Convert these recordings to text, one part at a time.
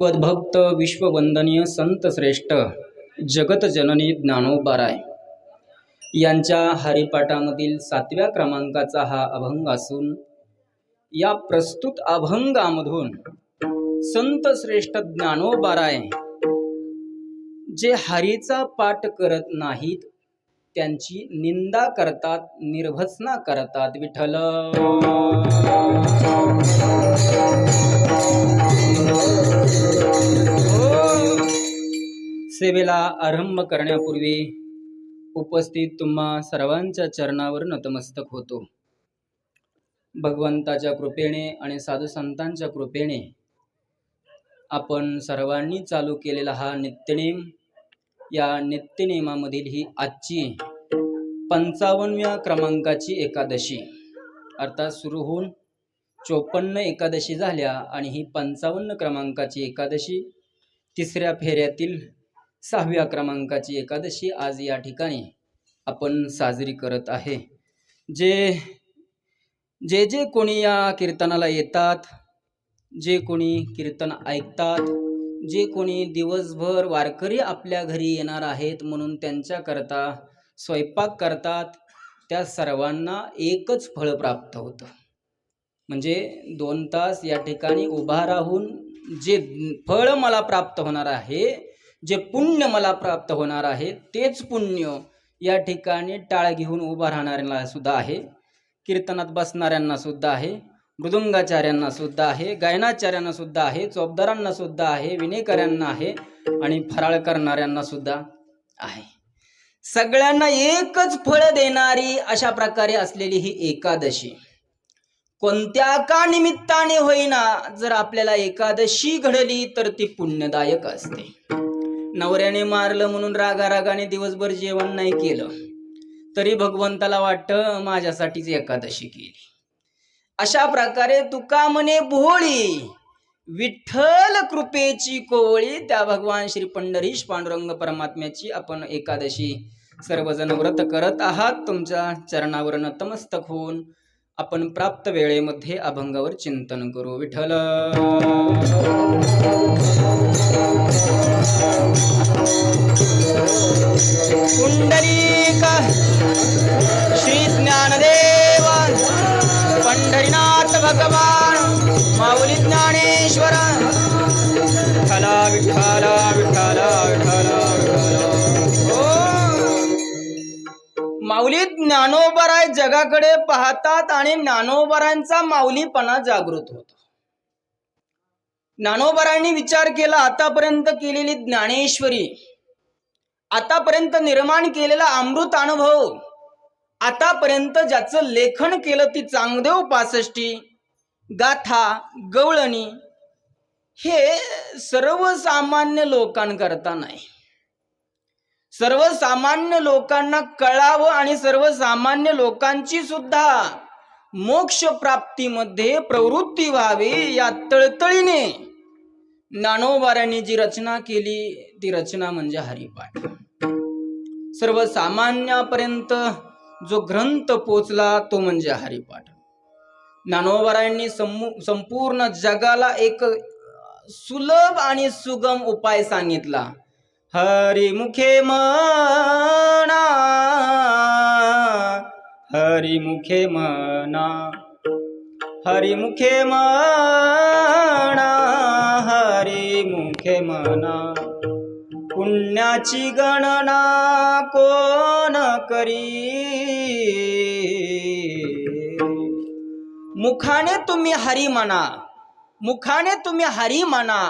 वद्भक्त विश्ववंदनीय संत श्रेष्ठ जगत जननी ज्ञानोबाराय यांच्या हरिपाठामधील 7व्या क्रमांकाचा हा अभंग असून या प्रस्तुत अभंगामधून संत श्रेष्ठ ज्ञानोबाराय जे हरीचा पाठ करत नाहीत त्यांची निंदा करतात, निर्भत्सना करतात। विठ्ठल सेवेला आरंभ करण्यापूर्वी उपस्थित तुम्हा सर्वांच्या चरणावर नतमस्तक होतो। भगवंताच्या कृपेने आणि साधू संतांच्या कृपेने आपण सर्वांनी चालू केलेला हा नित्यनेम, या नित्यनेमामधील ही आजची 55व्या क्रमांकाची एकादशी, अर्थात सुरू होऊन 54 एकादशी झाल्या आणि ही 55 क्रमांकाची एकादशी, तिसऱ्या फेऱ्यातील 6व्या क्रमांकाची एकादशी आज या ठिकाणी आपण साजरी करत आहे। जे कोणी या कीर्तनाला येतात, जे कोणी कीर्तन ऐकतात, जे कोणी दिवसभर वारकरी आपल्या घरी येणार आहेत म्हणून त्यांच्याकरता स्वयंपाक करतात, त्या सर्वांना एकच फळ प्राप्त होतं। म्हणजे 2 तास या ठिकाणी उभा राहून जे फळ मला प्राप्त होणार आहे, जे पुण्य मला प्राप्त होणार आहे, तेच पुण्य या ठिकाणी टाळ घेऊन उभा राहणाऱ्यांना सुद्धा आहे, कीर्तनात बसणाऱ्यांना सुद्धा आहे, मृदुंगाचार्यांना सुद्धा आहे, गायनाचार्यांना सुद्धा आहे, चोपदारांना सुद्धा आहे, विनेकऱ्यांना आहे आणि फराळ करणाऱ्यांना सुद्धा आहे। सगळ्यांना एकच फळ देणारी अशा प्रकारे असलेली ही एकादशी, कोणत्या का निमित्ताने होईना जर आपल्याला एकादशी घडली तर ती पुण्यदायक असते। नवऱ्याने मारलं म्हणून रागारागाने दिवसभर जेवण नाही केलं तरी भगवंताला वाटतं माझ्यासाठीच एकादशी केली। अशा प्रकारे तुका म्हणे भोळी विठ्ठल कृपेची कोवळी, त्या भगवान श्री पंढरीश पांडुरंग परमात्म्याची आपण एकादशी सर्वजण व्रत करत आहात। तुमच्या चरणावर नतमस्तक होऊन आपण प्राप्त वेळेमध्ये अभंगावर चिंतन करू। विठ्ठल पुंडलिक श्री ज्ञानदेव पंढरीनाथ भगवान माऊली ज्ञानेश्वर विठ्ठला विठ्ठला विठ्ठला विठ्ठला माऊली ज्ञानोबाराय जगाकडे पाहतात आणि ज्ञानोबारायांचा माऊलीपणा जागृत होतो। ज्ञानोबारायांनी विचार केला, आतापर्यंत केलेली ज्ञानेश्वरी, आतापर्यंत निर्माण केलेला अमृत अनुभव, आतापर्यंत ज्याचं लेखन केलं ती चांगदेव 65 गाथा गवळणी, हे सर्वसामान्य लोकांकरता नाही, सर्वसामान्य लोकांना कळावं आणि सर्वसामान्य लोकांची सुद्धा मोक्ष प्राप्तीमध्ये प्रवृत्ती व्हावी या तळतळीने ज्ञानोबारायांनी जी रचना केली ती रचना म्हणजे हरिपाठ। सर्वसामान्यापर्यंत जो ग्रंथ पोचला तो म्हणजे हरिपाठ। ज्ञानोबारायांनी संपूर्ण जगाला एक सुलभ आणि सुगम उपाय सांगितला। हरिमुखे म्हणा, हरिमुखे म्हणा, हरिमुखे म्हणा, हरिमुखे म्हणा, पुण्याची गणना कोण करी, मुखाने तुम्ही हरी म्हणा, मुखाने तुम्ही हरी म्हणा,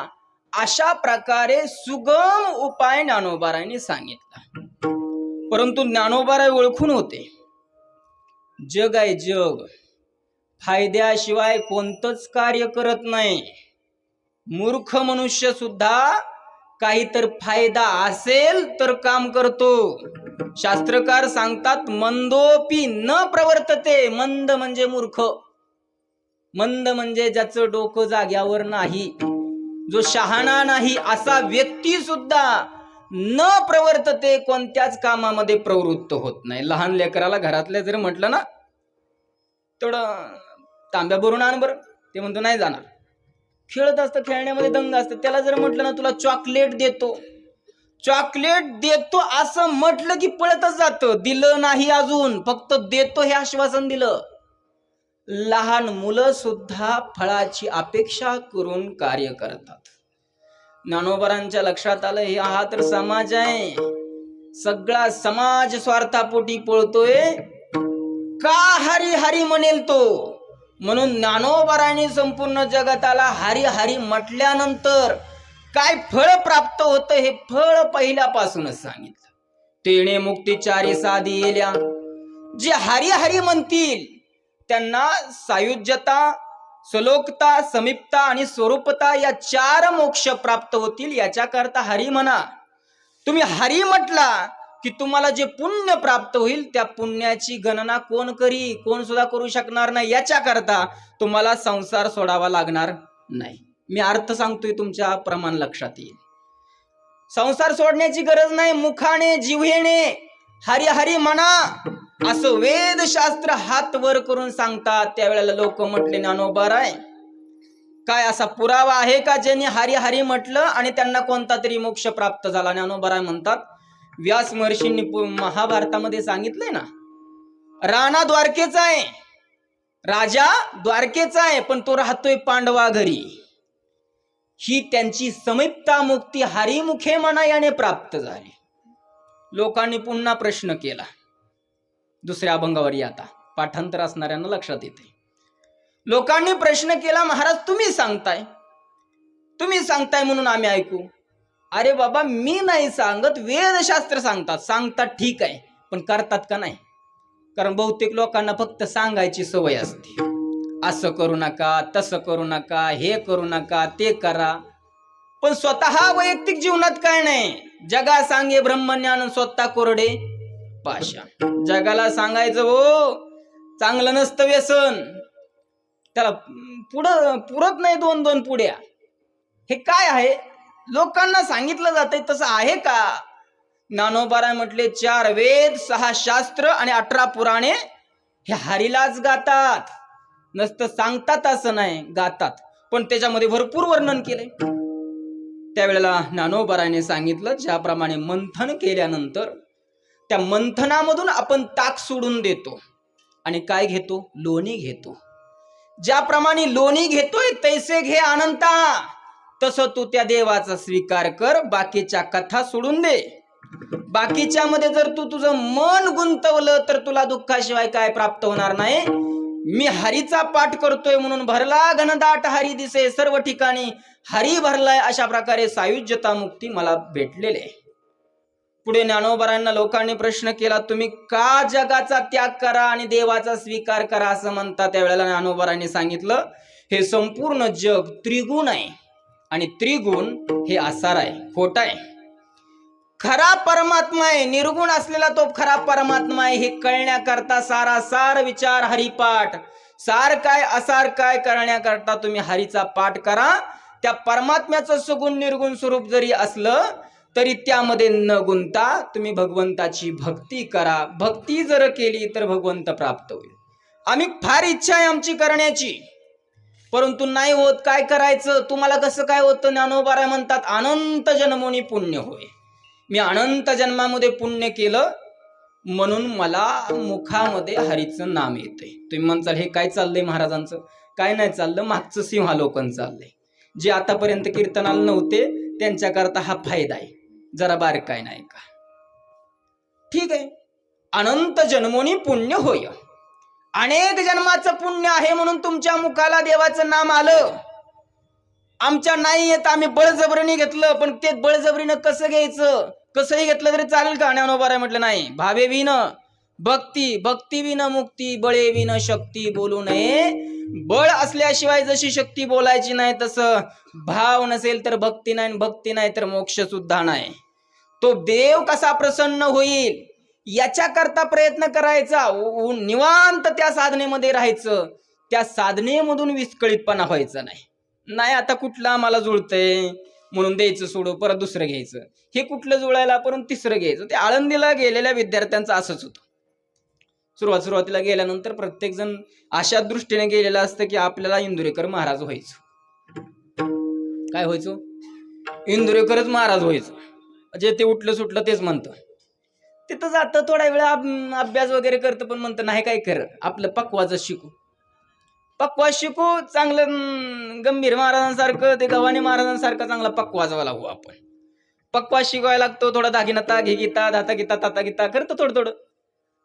अशा प्रकारे सुगम उपाय ज्ञानोबारायांनी सांगितला। परंतु ज्ञानोबाराय ओळखून होते, जग आहे जग, फायद्याशिवाय कोणतंच कार्य करत नाही। मूर्ख मनुष्य सुद्धा काहीतरी फायदा असेल तर काम करतो। शास्त्रकार सांगतात, मंदोपी न प्रवर्तते, मंद म्हणजे मूर्ख, मंद म्हणजे ज्याचं डोकं जाग्यावर नाही, जो शहाणा नाही असा व्यक्ती सुद्धा न प्रवर्तते, कोणत्याच कामामध्ये प्रवृत्त होत नाही। लहान लेकराला घरातल्या जर म्हटलं ना थोडं तांब्या भरून आण बरं, ते म्हणतो नाही जाणार, खेळत असतं, खेळण्यामध्ये दंग असतं. त्याला जर म्हटलं ना तुला चॉकलेट देतो, चॉकलेट देतो असं म्हटलं की पळतच जातं. दिलं नाही अजून, फक्त देतो हे आश्वासन दिलं. लहान मुलं सुद्धा फळाची अपेक्षा करून कार्य करतात. ज्ञानोबरांच्या लक्षात आलं हे हा तर समाज आहे, सगळा समाज स्वार्थापोटी पळतोय, का हरी हरी म्हणेल तो. म्हणून ज्ञानोबरांनी संपूर्ण जगताला हरी हरी म्हटल्यानंतर काय फळ प्राप्त होतं हे फळ पहिल्यापासूनच सांगितलं. तेणे मुक्ती चारी साधी येल्या. जे हरी हरी म्हणतील त्यांना सायुज्यता, सलोकता, समीपता आणि स्वरूपता या 4 मोक्ष प्राप्त होतील. याच्याकरता हरी म्हणा. तुम्ही हरी म्हटला की तुम्हाला जे पुण्य प्राप्त होईल त्या पुण्याची गणना कोण करी, कोण सुद्धा करू शकणार नाही. याच्याकरता तुम्हाला संसार सोडावा लागणार नाही. मी अर्थ सांगतोय, तुमच्या प्रमाण लक्षात येईल. संसार सोडण्याची गरज नाही. मुखाने जिव्हेने हरी हरी म्हणा असं वेदशास्त्र हात वर करून सांगतात. त्यावेळेला लोक म्हटले ज्ञानोबराय काय असा पुरावा आहे का ज्यांनी हरी हरी म्हटलं आणि त्यांना कोणता तरी मोक्ष प्राप्त झाला. ज्ञानोबराय म्हणतात व्यास महर्षींनी महाभारतामध्ये सांगितलंय ना, राणा द्वारकेचा आहे, राजा द्वारकेचा आहे, पण तो राहतोय पांडवा घरी. ही त्यांची समीपता मुक्ती हरिमुखे म्हणा याने प्राप्त झाली. लोकांनी पुन्हा प्रश्न केला. दुसऱ्या अभंगावर आता पाठांतर असणाऱ्यांना लक्षात येते. लोकांनी प्रश्न केला, महाराज तुम्ही सांगताय म्हणून आम्ही ऐकू. अरे बाबा मी नाही सांगत, वेदशास्त्र सांगतात ठीक आहे, पण करतात का नाही. कारण बहुतेक लोकांना फक्त सांगायची सवय असते. असं करू नका, तसं करू नका, हे करू नका, ते करा, पण स्वतः वैयक्तिक जीवनात काय नाही. जगा सांगे ब्रह्मज्ञान, स्वतः कोरडे पाषाण. जगाला सांगायचं हो चांगलं नसतं व्यसन, त्याला पुरत नाही 2-2 पुड्या. हे काय आहे, लोकांना सांगितलं जातंय तसं आहे का. ज्ञानोबाराय म्हटले 4 वेद, 6 शास्त्र आणि 18 पुराणे हे हरीलाच गातात. नसतं सांगतात असं नाही, गातात, पण त्याच्यामध्ये भरपूर वर्णन केलंय. त्यावेळेला ज्ञानोबारायने सांगितलं ज्याप्रमाणे मंथन केल्यानंतर त्या मंथनामधून आपण ताक सोडून देतो आणि काय घेतो, लोणी घेतो. ज्याप्रमाणे लोणी घेतोय तैसे घे अनंता, तसं तू त्या देवाचा स्वीकार कर, बाकीच्या कथा सोडून दे. बाकीच्या मध्ये जर तू तुझं मन गुंतवलं तर तुला दुःखाशिवाय काय प्राप्त होणार नाही. मी हरीचा पाठ करतोय म्हणून भरला घनदाट हरी दिसे, सर्व ठिकाणी हरी भरलाय, अशा प्रकारे सायुज्यता मुक्ती मला भेटलेले. पुढे ज्ञानोबरांना लोकांनी प्रश्न केला, तुम्ही का जगाचा त्याग करा आणि देवाचा स्वीकार करा असं म्हणता. त्यावेळेला ज्ञानोबरांनी सांगितलं हे संपूर्ण जग त्रिगुण आहे आणि त्रिगुण हे आसार आहे, खोट आहे. खरा परमात्मा आहे, निर्गुण असलेला तो खरा परमात्मा आहे हे कळण्याकरता सारासार विचार हरिपाठ, सार काय असार काय करण्याकरता तुम्ही हरीचा पाठ करा. त्या परमात्म्याचं सगुण निर्गुण स्वरूप जरी असलं तरी त्यामध्ये न गुंता तुम्ही भगवंताची भक्ती करा. भक्ती जर केली तर भगवंत प्राप्त होईल. आम्ही फार इच्छा आहे आमची करण्याची, परंतु नाही होत. काय करायचं, तुम्हाला कसं काय होतं. ज्ञानोबाराय म्हणतात अनंत जन्मोनी पुण्य होय. मी अनंत जन्मामध्ये पुण्य केलं म्हणून मला मुखामध्ये हरीचं नाम येते. तुम्ही म्हणताल हे काय चाललंय महाराजांचं. काय नाही चाललं, मागचं सिंहालोकन चाललंय. जे आतापर्यंत कीर्तनाला नव्हते त्यांच्याकरता हा फायदा आहे. जरा बारकाय नाही का, ठीक आहे. अनंत जन्मोनी पुण्य होय. अनेक जन्माचं पुण्य आहे म्हणून तुमच्या मुखाला देवाचं नाम आलं. आमच्या नाही येत, आम्ही बळजबरीने घेतलं. पण ते बळजबरीनं कसं घ्यायचं, कसंही घेतलं तरी चालेल का. ज्ञानोबाराय म्हटलं नाही, भावे विन भक्ती, भक्ती विन मुक्ती, बळे विन शक्ती बोलू नये. बळ असल्याशिवाय जशी शक्ती बोलायची नाही तसं भाव नसेल तर भक्ती नाही, भक्ती नाही तर मोक्ष सुद्धा नाही. तो देव कसा प्रसन्न होईल याच्याकरता प्रयत्न करायचा. निवांत त्या साधनेमध्ये राहायचं. त्या साधनेमधून विस्कळीतपणा व्हायचा नाही. नाही आता कुठलं आम्हाला जुळतंय म्हणून द्यायचं सोडू, परत दुसरं घ्यायचं. हे कुठलं जुळायला परत तिसरं घ्यायचं. ते आळंदीला गेलेल्या विद्यार्थ्यांचं असंच होतं. सुरुवातीला गेल्यानंतर प्रत्येक जण अशा दृष्टीने गेलेला असतं की आपल्याला इंदुरीकर महाराज व्हायचं. काय व्हायचो? इंदुरीकरच महाराज व्हायचं. जे ते उठलं सुटलं तेच म्हणतं. तिथं जातं थोडा वेळ अभ्यास वगैरे करतं, पण म्हणतं नाही काय कर, आपलं पक्वाचं शिकू, पक्वा शिकू, चांगलं गंभीर महाराजांसारखं, ते गव्हाणे महाराजांसारखं चांगला पक्वाजवाला हो आपण. पक्वा शिकवायला लागतो, थोडा दागिना घे गीता धाता गीता ताता गीता करतं थोडं थोडं,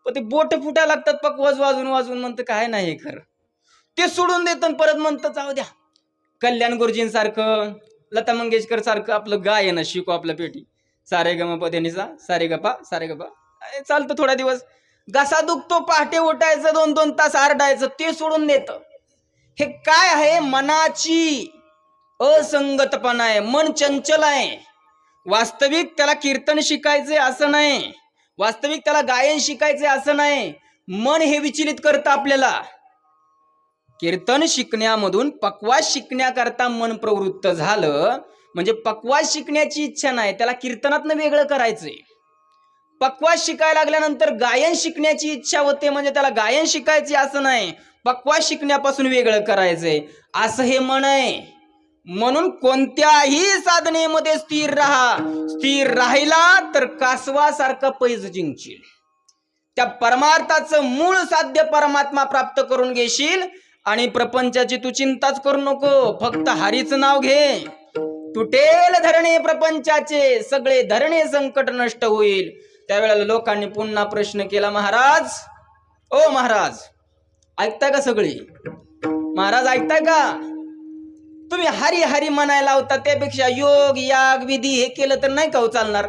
पण ते बोट फुटायला लागतात पक्वाज वाजून वाजून. म्हणतं काय नाही खरं, ते सोडून देतं. परत म्हणतं जाऊ द्या, कल्याण गुरुजींसारखं, लता मंगेशकर सारखं आपलं गायन शिकू, आपलं पेटी सारे गमा पदेनीचा सारे गपा सारे गपा. चालतं थोडा दिवस, घसा दुखतो, पहाटे उठायचं, 2-2 तास आरडायचं, ते सोडून देतं. हे काय आहे? मनाची असंगतपणा आहे, मन चंचल आहे. वास्तविक त्याला कीर्तन शिकायचे असं नाही, वास्तविक त्याला गायन शिकायचे असं नाही. मन हे विचलित करतं आपल्याला. कीर्तन शिकण्यामधून पक्वास शिकण्याकरता मन प्रवृत्त झालं म्हणजे पक्वास शिकण्याची इच्छा नाही, त्याला कीर्तनातनं वेगळं करायचंय. पक्वास शिकायला लागल्यानंतर गायन शिकण्याची इच्छा होते म्हणजे त्याला गायन शिकायचे असं नाही, पक्वास शिकण्यापासून वेगळं करायचंय, असं हे मन आहे. म्हणून कोणत्याही साधनेमध्ये स्थिर राहा. स्थिर राहिला तर कासवासारखा पैज जिंकशील. त्या परमार्थाचं मूळ साध्य परमात्मा प्राप्त करून घेशील. आणि प्रपंचाची तू चिंताच करू नको, फक्त हरीचं नाव घे. तुटेल धरणे प्रपंचाचे, सगळे धरणे संकट नष्ट होईल. त्यावेळेला लोकांनी पुन्हा प्रश्न केला, महाराज ओ महाराज ऐकताय का? सगळी महाराज ऐकताय का? तुम्ही हरी हरी म्हणायला होता, त्यापेक्षा योग याग विधी हे केलं तर नाही का चालणार?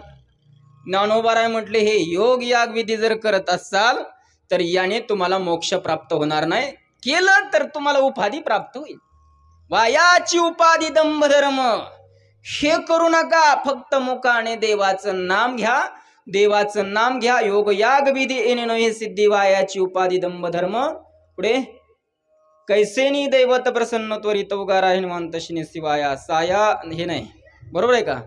ज्ञानोबाराय म्हटले, हे योग याग विधी जर करत असाल तर याने तुम्हाला मोक्ष प्राप्त होणार नाही, केलं तर तुम्हाला उपाधी प्राप्त होईल. वायाची उपाधी दंभ धर्म हे करू नका, फक्त मुखाने देवाचं नाम घ्या, देवाचं नाम घ्या. योग याग विधी येणे नव्हे सिद्धी, वायाची उपाधी दंभ धर्म. पुढे कैसेनी दैवत प्रसन्न त्वरित उगारा हिनवंत शिने शिवाया साया, हे नाही बरोबर आहे का?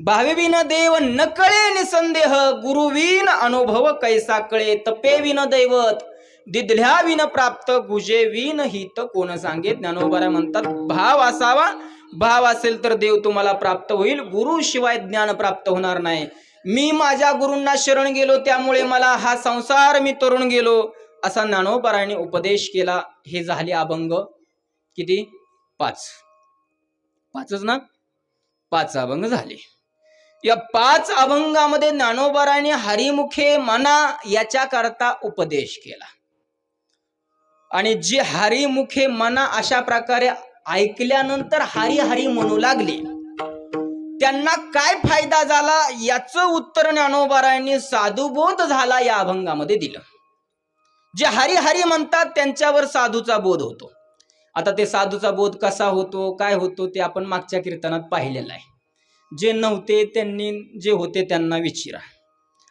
भावेविन देव न कळे निसंदेह, गुरुविन अनुभव कैसा कळे. तपेविन दैवत दिधल्या विन प्राप्त, गुजे विन हित कोण सांगे. ज्ञानोबाराय म्हणतात, भाव असावा, भाव असेल तर देव तुम्हाला प्राप्त होईल, गुरु शिवाय ज्ञान प्राप्त होणार नाही. मी माझ्या गुरूंना शरण गेलो त्यामुळे मला हा संसार मी तरुण गेलो, असा ज्ञानोबारायने उपदेश केला. हे झाले अभंग किती? 5च ना? 5 अभंग झाले. या 5 अभंगामध्ये ज्ञानोबारायने हरिमुखे मना याच्या करता उपदेश केला. आणि जे हरिमुखे मना अशा प्रकारे ऐकल्यानंतर हरी हरी म्हणू लागले, त्यांना काय फायदा झाला याचं उत्तर ज्ञानोबारायने साधुबोध झाला या अभंगामध्ये दिलं. जे हरी हरी म्हणतात त्यांच्यावर साधूचा बोध होतो. आता ते साधूचा बोध कसा होतो, काय होतो, ते आपण मागच्या कीर्तनात पाहिलेलं आहे. जे नव्हते त्यांनी, जे होते त्यांना विचारा,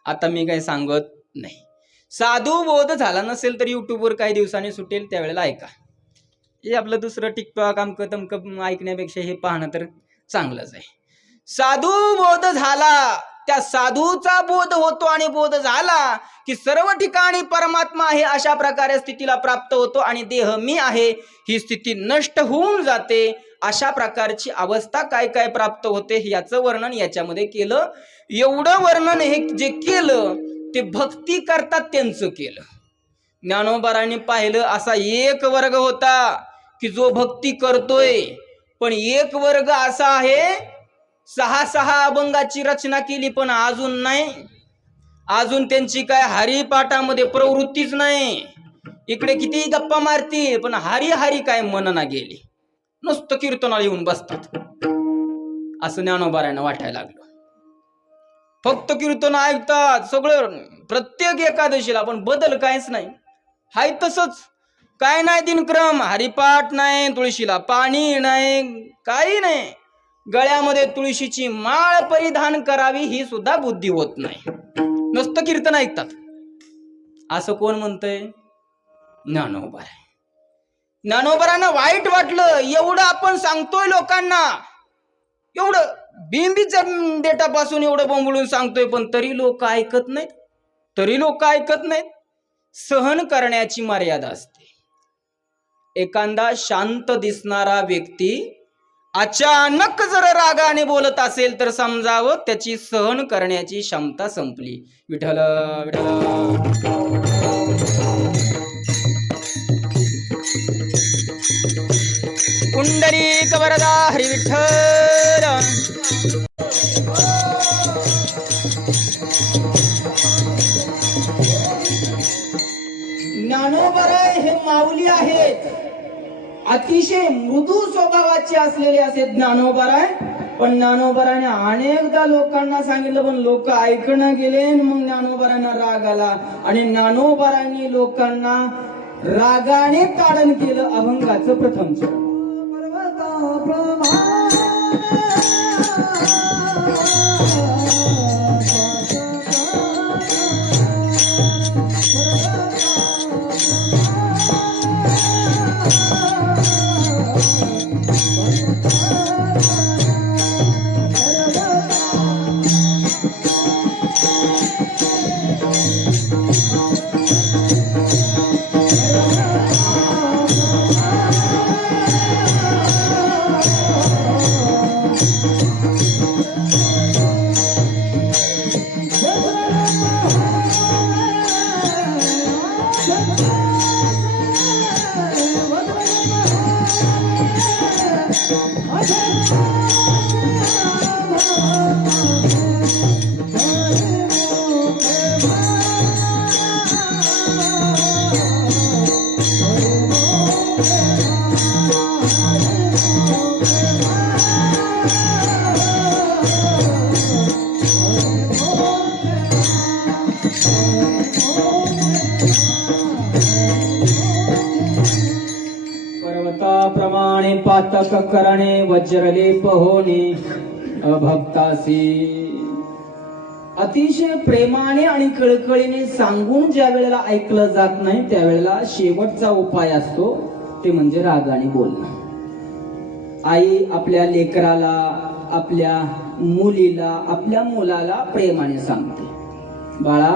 आता मी काय सांगत नाही. साधू बोध झाला नसेल तर युट्यूबवर काही दिवसांनी सुटेल, त्यावेळेला ऐका. हे आपलं दुसरं टिकटॉक अमकं तमकं ऐकण्यापेक्षा हे पाहणं तर चांगलंच आहे. साधू बोध झाला, त्या साधूचा बोध होतो, आणि बोध झाला की सर्व ठिकाणी परमात्मा आहे अशा प्रकारे स्थितीला प्राप्त होतो, आणि देह मी आहे ही स्थिती नष्ट होऊन जाते. अशा प्रकारची अवस्था काय काय प्राप्त होते याचं वर्णन याच्यामध्ये केलं. एवढं वर्णन हे जे केलं ते भक्ती करतात त्यांचं केलं. ज्ञानोबारांनी पाहिलं, असा एक वर्ग होता की जो भक्ती करतोय, पण एक वर्ग असा आहे 6 अभंगाची रचना केली पण अजून नाही, अजून त्यांची काय हरिपाठामध्ये प्रवृत्तीच नाही. इकडे किती गप्पा मारतील पण हरी हरी काय मनना गेली, नुसतं कीर्तनाला येऊन बसतात. असं ज्ञानोबारांना वाटायला लागलं. फक्त कीर्तन ऐकतात सगळं, प्रत्येक एकादशीला, पण बदल काहीच नाही, हाय तसंच. काय नाही दिनक्रम, हरिपाठ नाही, तुळशीला पाणी नाही, काही नाही. गळ्यामध्ये तुळशीची माळ परिधान करावी ही सुद्धा बुद्धी होत नाही, नुसतं कीर्तन ऐकतात. असं कोण म्हणतंय? ज्ञानोबाराय. ज्ञानोबारांना वाईट वाटलं, एवढं आपण सांगतोय लोकांना, एवढं बिंबीच्या डेटापासून एवढं बोंबळून सांगतोय, पण तरी लोक ऐकत नाहीत, तरी लोक ऐकत नाहीत. सहन करण्याची मर्यादा असते. एखादा शांत दिसणारा व्यक्ती अचानक जर रागाने बोलत असेल तर समजावं त्याची सहन करण्याची क्षमता संपली. विठ्ठल विठ्ठल. पुंडरीक वरदा हरी विठ्ठल. ज्ञानोबराय हे माऊली आहेत, अतिशय मृदू स्वभावाचे असलेले असे ज्ञानोबराय. पण ज्ञानोबराने अनेकदा लोकांना सांगितलं, पण लोक ऐकणं गेले. मग ज्ञानोबरांना राग आला आणि ज्ञानोबरांनी लोकांना रागाने ताडण केलं. अभंगाचं प्रथम चरण. पर्वताप्रमाणे पातक करणे, वज्रलेप होणे अभक्तासी. अतिशय प्रेमाने आणि कळकळीने सांगून ज्या वेळेला ऐकलं जात नाही त्यावेळेला शेवटचा उपाय असतो ते म्हणजे रागाने बोलणं. आई आपल्या लेकराला, आपल्या मुलीला, आपल्या मुलाला प्रेमाने सांगते, बाळा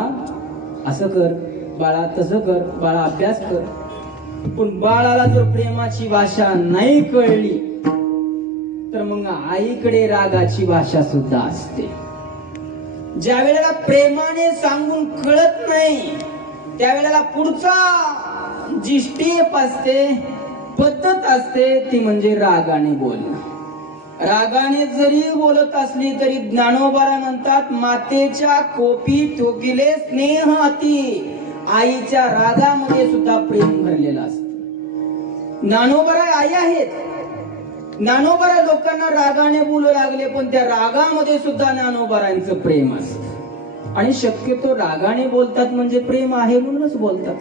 असं कर, बाळा तसं कर, बाळा अभ्यास कर. पण बाळाला जर प्रेमाची भाषा नाही कळली तर मग आईकडे रागाची भाषा सुद्धा असते. ज्या वेळेला प्रेमाने सांगून कळत नाही त्यावेळेला पुढचा जी स्टेप असते, पद्धत असते ती म्हणजे रागाने बोलणं. रागाने जरी बोलत असली तरी ज्ञानोबा म्हणतात, मातेच्या कोपी टोकिले स्नेह अति. आईच्या रागामध्ये सुद्धा प्रेम भरलेलं असतं. ज्ञानोबा आई आहेत. ज्ञानोबा लोकांना रागाने बोलू लागले पण त्या रागामध्ये सुद्धा ज्ञानोबारांचं प्रेम असतं. आणि शक्यतो रागाने बोलतात म्हणजे प्रेम आहे म्हणूनच बोलतात.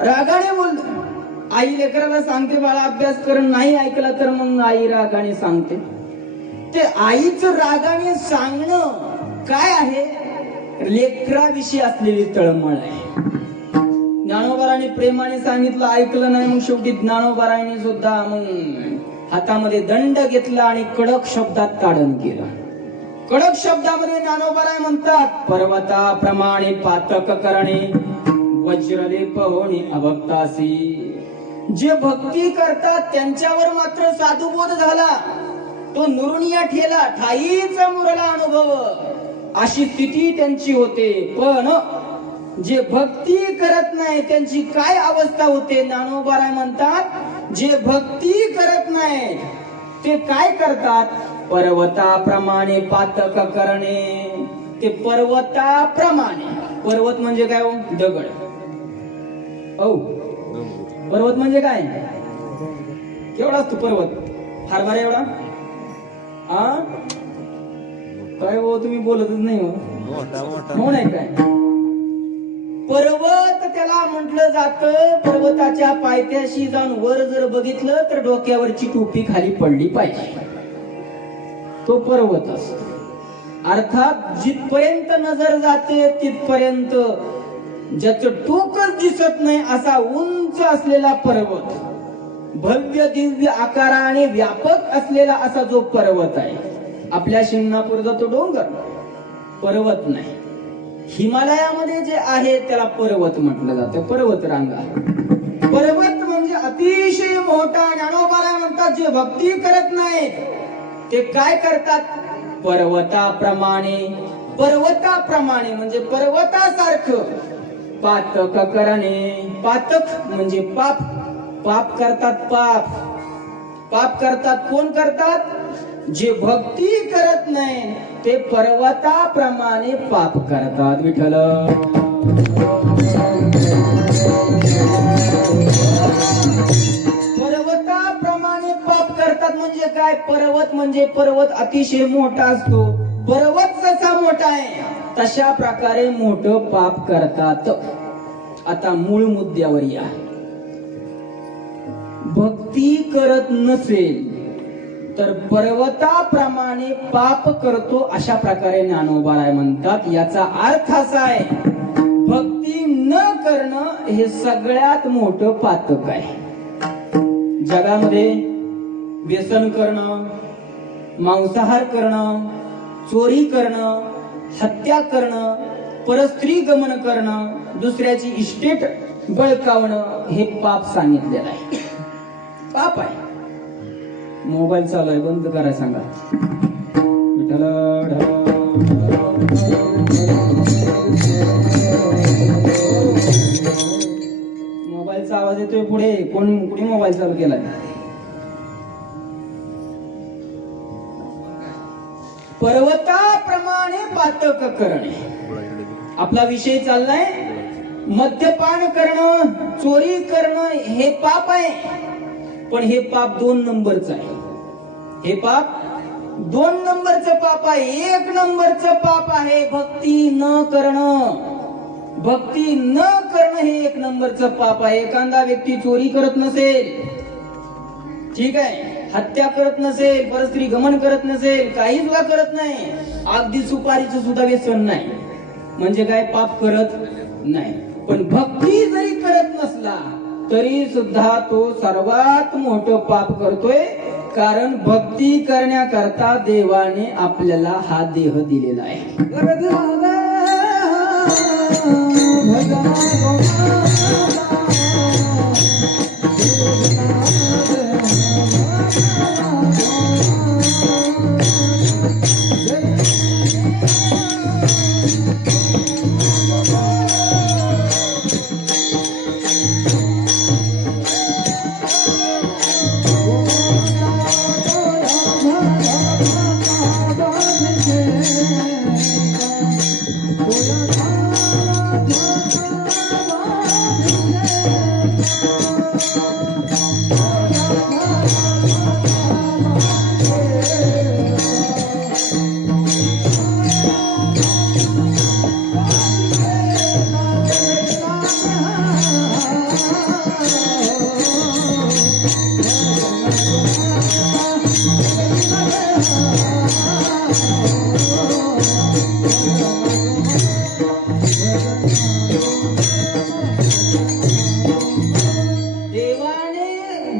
रागाने बोल, आई लेकराला सांगते बाळा अभ्यास कर, नाही ऐकला तर मग आई रागाने सांगते. ते आईचं रागाने सांगणं काय आहे, लेकराविषयी असलेली तळमळ आहे. ज्ञानोबाराने प्रेमाने सांगितलं, ऐकलं नाही, मग शेवटी ज्ञानोबाराने सुद्धा मग हातामध्ये दंड घेतला आणि कडक शब्दात ताडण केलं. कडक शब्दामध्ये ज्ञानोबाराय म्हणतात, पर्वताप्रमाणे पातक करणे, वज्रलेप होणे अभक्तासी. जे भक्ती करतात त्यांच्यावर मात्र साधुबोध झाला, तो नुरुनिया ठेला, ठाईचा मुरला अनुभव, अशी स्थिती त्यांची होते. पण जे भक्ती करत नाही त्यांची काय अवस्था होते. ज्ञानोबाराय म्हणतात, जे भक्ती करत नाही ते काय करतात, पर्वताप्रमाणे पातक करणे. ते पर्वताप्रमाणे, पर्वत म्हणजे काय हो, दगड. हो, पर्वत म्हणजे काय, केवढा असतो पर्वत, हरभरा एवढा. काय हो तुम्ही बोलतच नाही हो, हो नाही काय. पर्वत त्याला म्हटलं जातं, पर्वताच्या पायथ्याशी जाऊन वर जर बघितलं तर डोक्यावरची टोपी खाली पडली पाहिजे, तो पर्वत असतो. अर्थात जिथपर्यंत नजर जाते तिथपर्यंत ज्याचं टोकच दिसत नाही असा उंच असलेला पर्वत, भव्य दिव्य आकाराने व्यापक असलेला असा जो पर्वत आहे. आपल्या शिंगणापूरचा तो डोंगर पर्वत नाही. हिमालयामध्ये जे आहे त्याला पर्वत म्हटलं जातं, पर्वत रांगा. पर्वत म्हणजे अतिशय मोठा. ज्ञानोबाला म्हणतात जे भक्ती करत नाही ते काय करतात? पर्वताप्रमाणे. पर्वताप्रमाणे म्हणजे पर्वतासारखं पातक करणे. पातक म्हणजे पाप. पाप करतात. पाप पाप करतात. कोण करतात? जे भक्ती करत नाही ते पर्वताप्रमाणे पाप करतात. विठ्ठल. पर्वताप्रमाणे पाप करतात म्हणजे काय? पर्वत म्हणजे पर्वत अतिशय मोठा असतो. पर्वत जसा मोठा आहे तशा प्रकारे मोठं पाप करतात. आता मूळ मुद्द्यावर या. भक्ती करत नसेल तर पर्वताप्रमाणे पाप करतो अशा प्रकारे ज्ञानोबा म्हणतात. याचा अर्थ असा आहे भक्ती न करणं हे सगळ्यात मोठं पातक आहे. जगामध्ये व्यसन करणं, मांसाहार करणं, चोरी करणं, हत्या करणं, परस्त्री गमन करणं, दुसऱ्याची इस्टेट बळकावणं हे पाप सांगितलेलं आहे. पाप आहे. मोबाईल चालू आहे, बंद करा सांगा. विठ्ठल. मोबाईलचा आवाज येतोय पुढे. कुणी मोबाईल चालू केलाय? पर्वताप्रमाणे पातक करणे. आपला विषय चाललाय मद्यपान करणं, चोरी करणं हे पाप आहे. पण हे पाप 2 नंबरचं आहे. हे पाप 2 नंबरचं पाप आहे. 1 नंबरचं पाप आहे भक्ती न करणं. भक्ती न करणं हे 1 नंबरचं पाप आहे. एखादा व्यक्ती चोरी करत नसेल, ठीक आहे, हत्या करत नसेल, परस्त्री गमन करत नसेल, काही सुद्धा करत नाही, अगदी सुपारीचं सुद्धा व्यसन नाही, म्हणजे काय? पाप करत नाही. पण भक्ती जरी करत नसला तरी सुद्धा तो सर्वात मोठं पाप करतोय. कारण भक्ती करण्याकरता देवाने आपल्याला हा देह दिलेला आहे.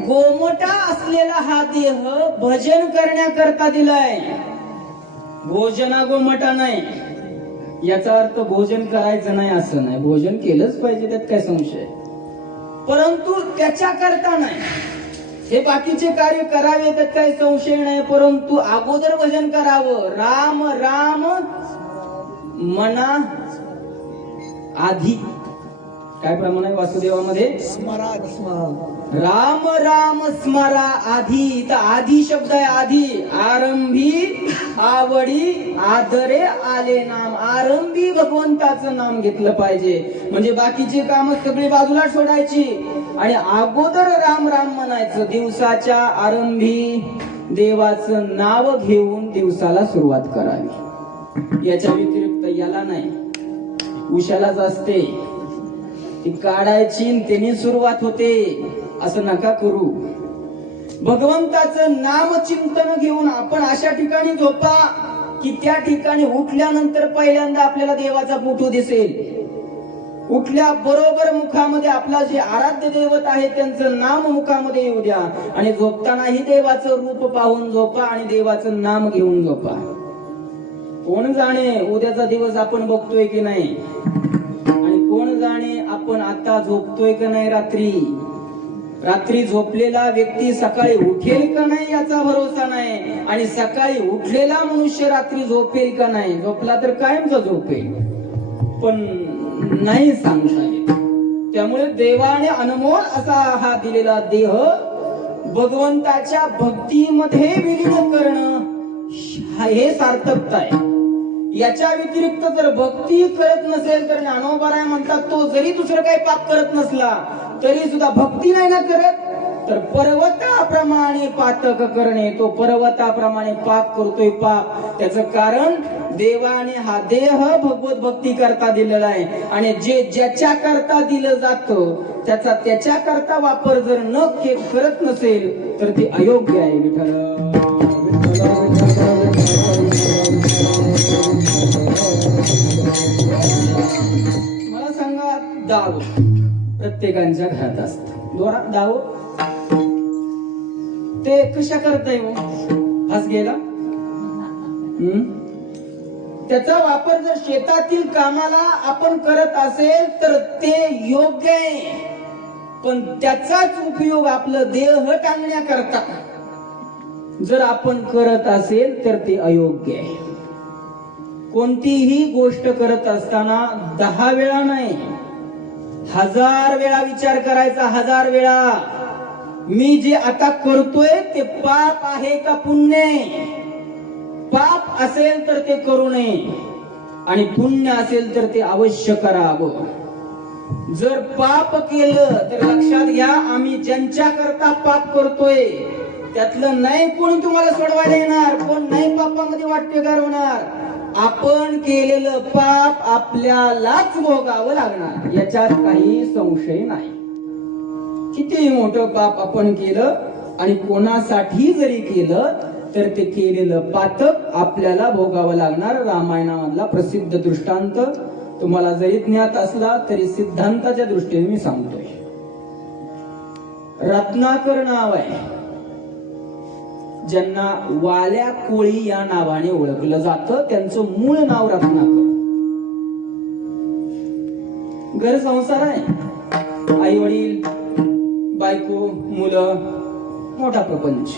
गोमटा असलेला हा देह भजन करण्याकरता दिलाय. भोजना गोमटा नाही. याचा अर्थ भोजन करायचं नाही असं नाही. भोजन केलंच पाहिजे, त्यात काय संशय. परंतु त्याच्याकरता नाही. हे बाकीचे कार्य करावे त्यात काही संशय नाही, परंतु अगोदर भजन करावं. राम राम मना आधी. काय प्रमाण आहे वासुदेवामध्ये? राम राम स्मरा आधी. तर आधी शब्द आहे. आधी आरंभी आवडी आदरे आले नाम. आरंभी भगवंताचं नाम घेतलं पाहिजे. म्हणजे बाकीची कामं सगळी बाजूला सोडायची आणि अगोदर राम राम म्हणायचं. दिवसाच्या आरंभी देवाचं नाव घेऊन दिवसाला सुरुवात करावी. याच्या व्यतिरिक्त याला नाही. उशालाच असते ती काढायची, त्यांनी सुरुवात होते. असं नका करू. भगवंताचं नाम चिंतन घेऊन आपण अशा ठिकाणी झोपा की त्या ठिकाणी उठल्यानंतर पहिल्यांदा आपल्याला देवाचा फोटो दिसेल. उठल्या बरोबर मुखामध्ये आपला जे आराध्य दैवत आहे त्यांचं नाम मुखामध्ये येऊ द्या आणि झोपतानाही देवाचं रूप पाहून झोपा आणि देवाचं नाम घेऊन झोपा. कोण जाणे उद्याचा दिवस आपण बघतोय की नाही, आणि कोण जाणे आपण आता झोपतोय की नाही रात्री. रात्री झोपलेला व्यक्ती सकाळी उठेल का नाही याचा भरोसा नाही, आणि सकाळी उठलेला मनुष्य रात्री झोपेल का नाही. झोपला तर कायमचा झोपेल, पण नाही सांगता येत. त्यामुळे देवाने अनमोल असा हा दिलेला देह भगवंताच्या भक्तीमध्ये विलीन करणं हे सार्थकता आहे. याच्या व्यतिरिक्त जर भक्ती करत नसेल तर ज्ञानोबराय म्हणतात, तो जरी दुसरं काही पाप करत नसला तरी सुद्धा भक्ती नाही ना करत तर पर्वताप्रमाणे पातक करणे, तो पर्वताप्रमाणे पाप करतोय पाप. त्याचं कारण देवाने हा देह भगवत भक्ती करता दिलेला आहे, आणि जे ज्याच्या करता दिलं जातं त्याचा त्याच्या करता वापर जर न करत नसेल तर ते अयोग्य आहे. विठ्ठल मला सांगा, दारू प्रत्येकाच्या घरात असत. दारू ते कशा करताय हस गेला. त्याचा वापर जर शेतातील कामाला आपण करत असेल तर ते योग्य आहे, पण त्याचाच उपयोग आपलं देह टांगण्याकरता जर आपण करत असेल तर ते अयोग्य आहे. कोणतीही गोष्ट करत असताना 10 वेळा नाही, 1000 वेळा विचार करायचा. 1000 वेळा मी जे आता करतोय ते पाप आहे का पुण्य. पाप असेल तर ते करू नये, आणि पुण्य असेल तर ते अवश्य करावं. जर पाप केलं तर लक्षात घ्या, आम्ही ज्यांच्या करता पाप करतोय त्यातलं नाही कोणी तुम्हाला सोडवायला येणार, कोण नाही पापामध्ये वाटेगार होणार. आपण केलेलं पाप आपल्यालाच भोगावं लागणार, याच्यात काही संशय नाही. किती मोठं पाप आपण केलं आणि कोणासाठी जरी केलं तर ते केलेलं पातक आपल्याला भोगावं लागणार. रामायणामधला प्रसिद्ध दृष्टांत तुम्हाला जरी ज्ञात असला तरी सिद्धांताच्या दृष्टीने मी सांगतोय. रत्नाकर नाव आहे, ज्यांना वाल्या कोळी या नावाने ओळखलं जातं, त्यांचं मूळ नाव रत्नाकर. घर संसार आहे, आई वडील, बायको, मुलं, मोठा प्रपंच.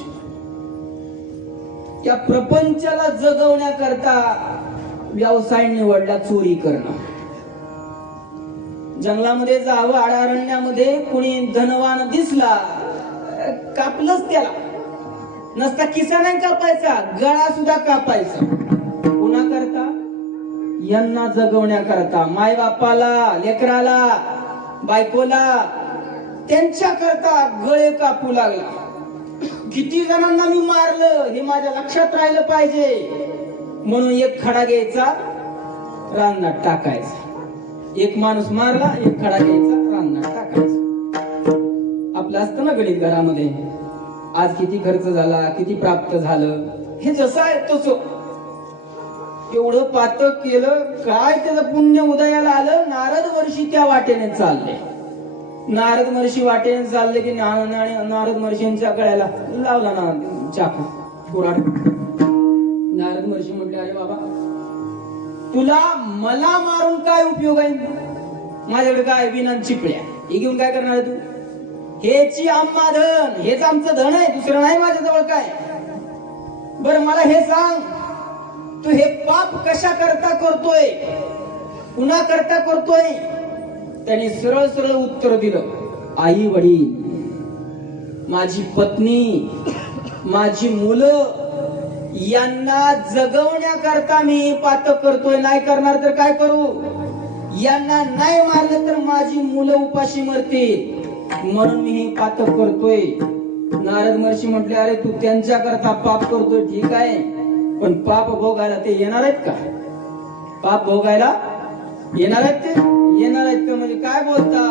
या प्रपंचाला जगवण्याकरता व्यवसाय निवडला चोरी करणं. जंगलामध्ये जावं, आडारण्यामध्ये कुणी धनवान दिसला कापलंच त्याला. नसता किसा नाही कापायचा, गळा सुद्धा कापायचा. कुणा करता? यांना जगवण्याकरता, माय बापाला, लेकराला, बायकोला, त्यांच्या करता गळे कापू लागला. किती जणांना मी मारलं हे माझ्या लक्षात राहिलं पाहिजे म्हणून एक खडा घ्यायचा, रानात टाकायचा. एक माणूस मारला, एक खडा घ्यायचा, रानात टाकायचा. आपलं असतं ना गणित घरामध्ये, आज किती खर्च झाला, किती प्राप्त झालं, हे जसं आहे तसं. एवढं पातक केलं, काय त्याचं पुण्य उदयाला आलं. नारद वर्षी त्या वाटेने चालले. नारद महर्षी वाटेने चालले की नारद महर्षींच्या गळ्याला लावला ना चाकू, कुऱ्हाड. नारद महर्षी म्हटले, अरे बाबा, तुला मला मारून काय उपयोग आहे? माझ्याकडे काय विना चिपळ्या, हे घेऊन काय करणार आहे तू? हेची आम्हा धन, हेच आमचं धन आहे, दुसरं नाही माझ्याजवळ काय. बरं मला हे सांग, तू हे पाप कशा करता करतोय, कुणा करता करतोय? त्यांनी सरळ सरळ उत्तर दिलं, आई वडील, माझी पत्नी, माझी मुलं यांना जगवण्याकरता मी पातक करतोय. नाही करणार तर काय करू? यांना नाही मारलं तर माझी मुलं उपाशी मरतील, म्हणून मी हे पातक करतोय. नारद महर्षी म्हटले, अरे तू त्यांच्या करता पाप करतोय ठीक आहे, पण पाप भोगायला ते येणार आहेत का? पाप भोगायला येणार आहेत? ते येणार आहेत का? म्हणजे काय बोलता?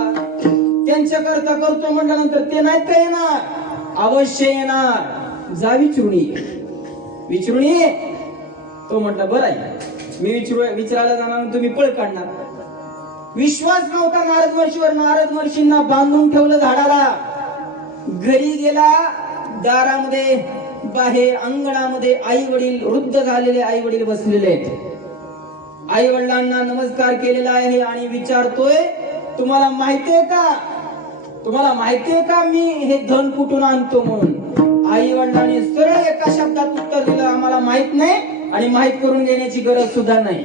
त्यांच्या करता करतो म्हटल्यानंतर ते नाहीत का येणार? अवश्य येणार. जा विचारून ये. तो म्हटला, बरं आहे, मी विचारायला जाणार, तुम्ही पळ काढणार. विश्वास नव्हता नारद महर्षीवर. नारद महर्षींना बांधून ठेवलं झाडाला. घरी गेला, दारामध्ये बाहेर अंगणामध्ये आई वडील, वृद्ध झालेले आई वडील बसलेले आहेत. आई वडिलांना नमस्कार केलेला आहे आणि विचारतोय, तुम्हाला माहितीये का तुम्हाला माहितीये का मी हे धन कुठून आणतो म्हणून? आई वडिलांनी सरळ एका शब्दात उत्तर दिलं, आम्हाला माहित नाही आणि माहित करून देण्याची गरज सुद्धा नाही.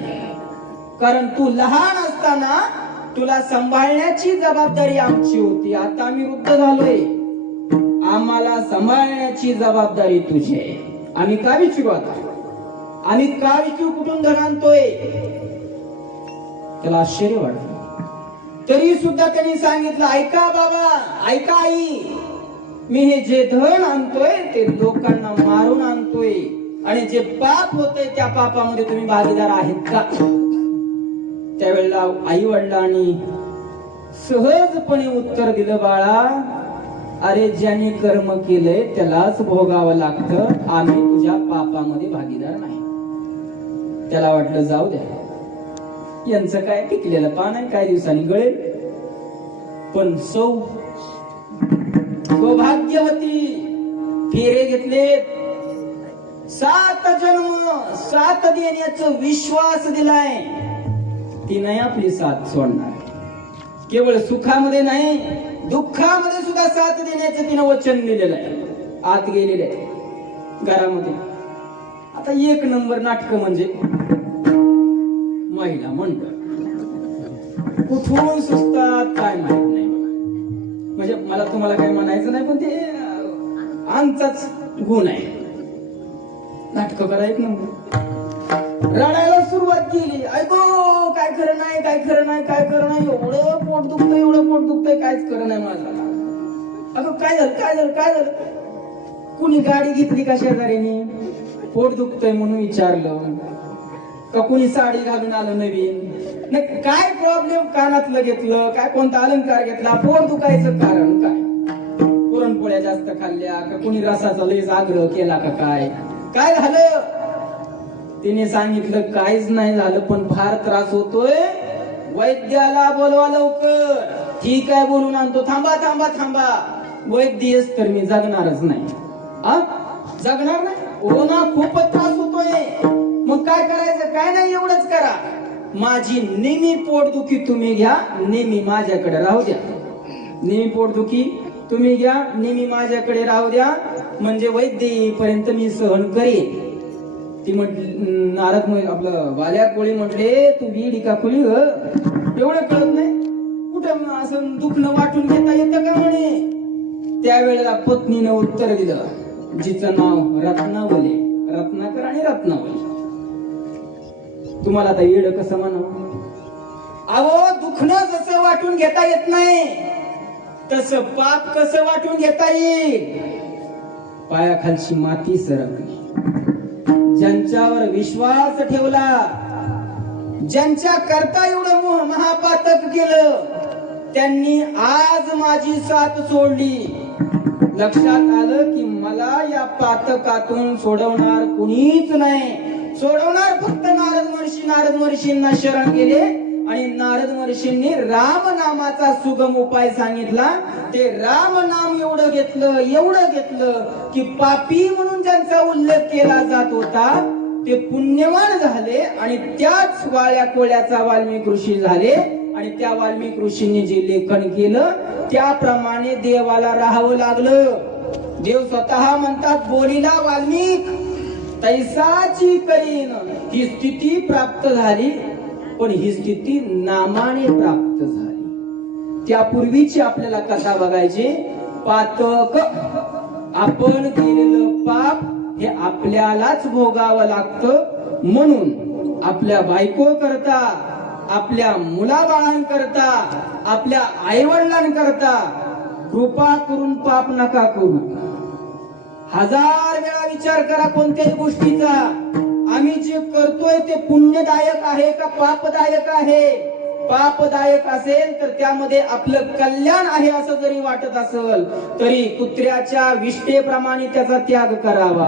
कारण तू लहान असताना तुला सांभाळण्याची जबाबदारी आमची होती. आता आम्ही वृद्ध झालोय, आम्हाला सांभाळण्याची जबाबदारी तुझी आहे. आम्ही का विचारू आता? आम्ही का विचारू कुठून धन आणतोय? त्याला आश्चर्य वाटलं. तरी सुद्धा त्यांनी सांगितलं, ऐका बाबा, ऐका आई, मी हे जे धन आणतोय ते लोकांना मारून आणतोय आणि जे पाप होतंय त्या पापामध्ये तुम्ही भागीदार आहेत का? त्यावेळेला आई वडिलांनी सहजपणे उत्तर दिलं, बाळा, अरे ज्याने कर्म केलंय त्यालाच भोगावं लागतं, आम्ही तुझ्या पापामध्ये भागीदार नाही. त्याला वाटलं जाऊ द्या, यांचं काय टिकलेलं पान आहे, काही दिवसांनी गळेल. पण सौभाग्यवती फेरे घेतले, 7 जन्म 7 देण्याचा विश्वास दिलाय. ती नाही आपली साथ सोडणार. केवळ सुखामध्ये नाही, दुःखामध्ये सुद्धा साथ देण्याचं तिनं वचन दिलेलं आहे. आत गेलेलं आहे घरामध्ये. आता 1 नंबर नाटक म्हणजे महिला मंडळ. कुठून सुचतात काय माहित नाही बघा. म्हणजे मला तुम्हाला काय म्हणायचं नाही, पण ते आमचाच गुण आहे. नाटक करा 1 नंबर. रडायला सुरुवात केली, ऐको काय खरं नाही, काय खरं नाही, काय खरं नाही, एवढं पोट दुखतंय, एवढं पोट दुखतंय, काहीच खरं नाही माझं. अगं काय झालं, काय झालं, काय झालं? कुणी गाडी घेतली का शेजारीने? पोट दुखतंय म्हणून विचारलं का? कुणी साडी घालून आलं नवीन? नाही, काय प्रॉब्लेम? कानातलं घेतलं काय? कोणता अलंकार घेतला? पोट दुखायचं कारण काय? पुरणपोळ्या जास्त खाल्ल्या का? कुणी रसाचा लयच आग्रह केला का? काय काय झालं? तिने सांगितलं, काहीच नाही झालं, पण फार त्रास होतोय, वैद्याला बोलवा लवकर. ठीक आहे, बोलून आणतो. थांबा थांबा थांबा, वैद्य येस तर मी जगणारच नाही. जगणार नाही? हो ना, खूपच त्रास होतोय. मग काय करायचं? काय नाही, एवढंच करा, माझी नेहमी पोटदुखी तुम्ही घ्या, नेहमी माझ्याकडे राहू द्या. नेहमी पोटदुखी तुम्ही घ्या, नेहमी माझ्याकडे राहू द्या, म्हणजे वैद्य येईपर्यंत मी सहन करेन. ती म्हटली, नारद आपलं वाल्या कोळी म्हटले, तू वीडी का खुली ग? एवढं कळत नाही? कुठं असं दुखणं वाटून घेता येतं का म्हणे? त्यावेळेला पत्नीनं उत्तर दिलं, जिचं नाव रत्नावली, रत्नाकर आणि रत्नावली. तुम्हाला आता येड कसं म्हणावं? अहो, दुखणं जसं वाटून घेता येत नाही, तसं पाप कसं वाटून घेता येईल? पायाखालची माती सरकली. ज्यांच्यावर विश्वास ठेवला, ज्यांच्या करता एवढं महापातक केलं, त्यांनी आज माझी साथ सोडली. लक्षात आलं की मला या पातकातून सोडवणार कुणीच नाही. सोडवणार फक्त नारद महर्षी. नारद महर्षींना शरण गेले आणि नारद महर्षींनी राम नामाचा सुगम उपाय सांगितला. ते राम नाम एवढं घेतलं की पापी म्हणून ज्यांचा उल्लेख केला जात होता ते पुण्यवान झाले आणि त्याच वाळ्या कोळ्याचा वाल्मिक ऋषी झाले. आणि त्या वाल्मिक ऋषींनी जे लेखन केलं त्याप्रमाणे देवाला राहावं लागलं. देव स्वतः म्हणतात, बोलीला वाल्मिक तैसाची करीन. ही स्थिती प्राप्त झाली, पण ही स्थिती नामाने प्राप्त झाली. त्यापूर्वीची आपल्याला कथा बघायची. पातक, आपण केलेलं पाप हे आपल्यालाच भोगावं लागतं. म्हणून आपल्या बायको करता, आपल्या मुलाबाळांकरता, आपल्या आईवडिलांकरता कृपा करून पाप नका करू. 1000 वेळा विचार करा कोणत्याही गोष्टीचा. आम्ही जे करतोय ते पुण्यदायक आहे का पापदायक आहे? पापदायक असेल तर त्यामध्ये आपलं कल्याण आहे असं जरी वाटत असेल तरी कुत्र्याच्या विष्ठेप्रमाणे त्याचा त्याग करावा.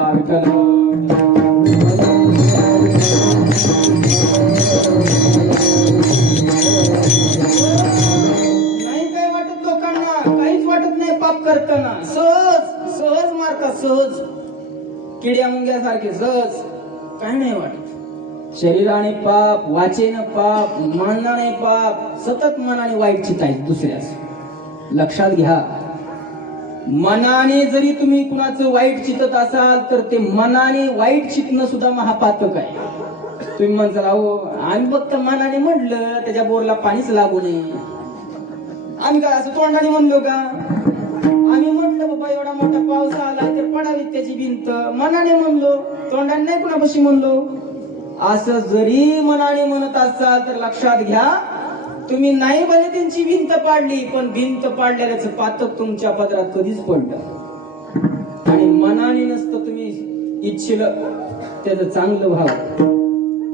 नाही काय वाटत लोकांना, काहीच वाटत नाही पाप करताना. सहज मारतात, सहज किड्या मुंग्यासारखे सहज, काही नाही वाटत. शरीराने पाप, वाचेनं पाप, मनाने पाप, सतत मनाने वाईट चितायचं दुसऱ्याच. लक्षात घ्या, मनाने जरी तुम्ही कुणाचं वाईट चितत असाल तर ते मनाने वाईट चितणं सुद्धा महापातक आहे. तुम्ही म्हणसाल अहो आम्ही फक्त मनाने म्हणलं त्याच्या बोरला पाणीच लागू नये, आम्ही काय असं तोंडाने म्हणलो का? आम्ही म्हटलं बाबा एवढा मोठा पाऊस आलाय तर पडावी त्याची भिंत, मनाने म्हणलो, तोंडाने नाही कुणापाशी म्हणलो. असं जरी मनाने म्हणत असाल तर लक्षात घ्या, तुम्ही नाही भले त्यांची भिंत पाडली, पण भिंत पाडल्याचं पातक तुमच्या पदरात कधीच पडलं. आणि मनाने नसतं तुम्ही इच्छिलं त्याचं चांगलं व्हावं,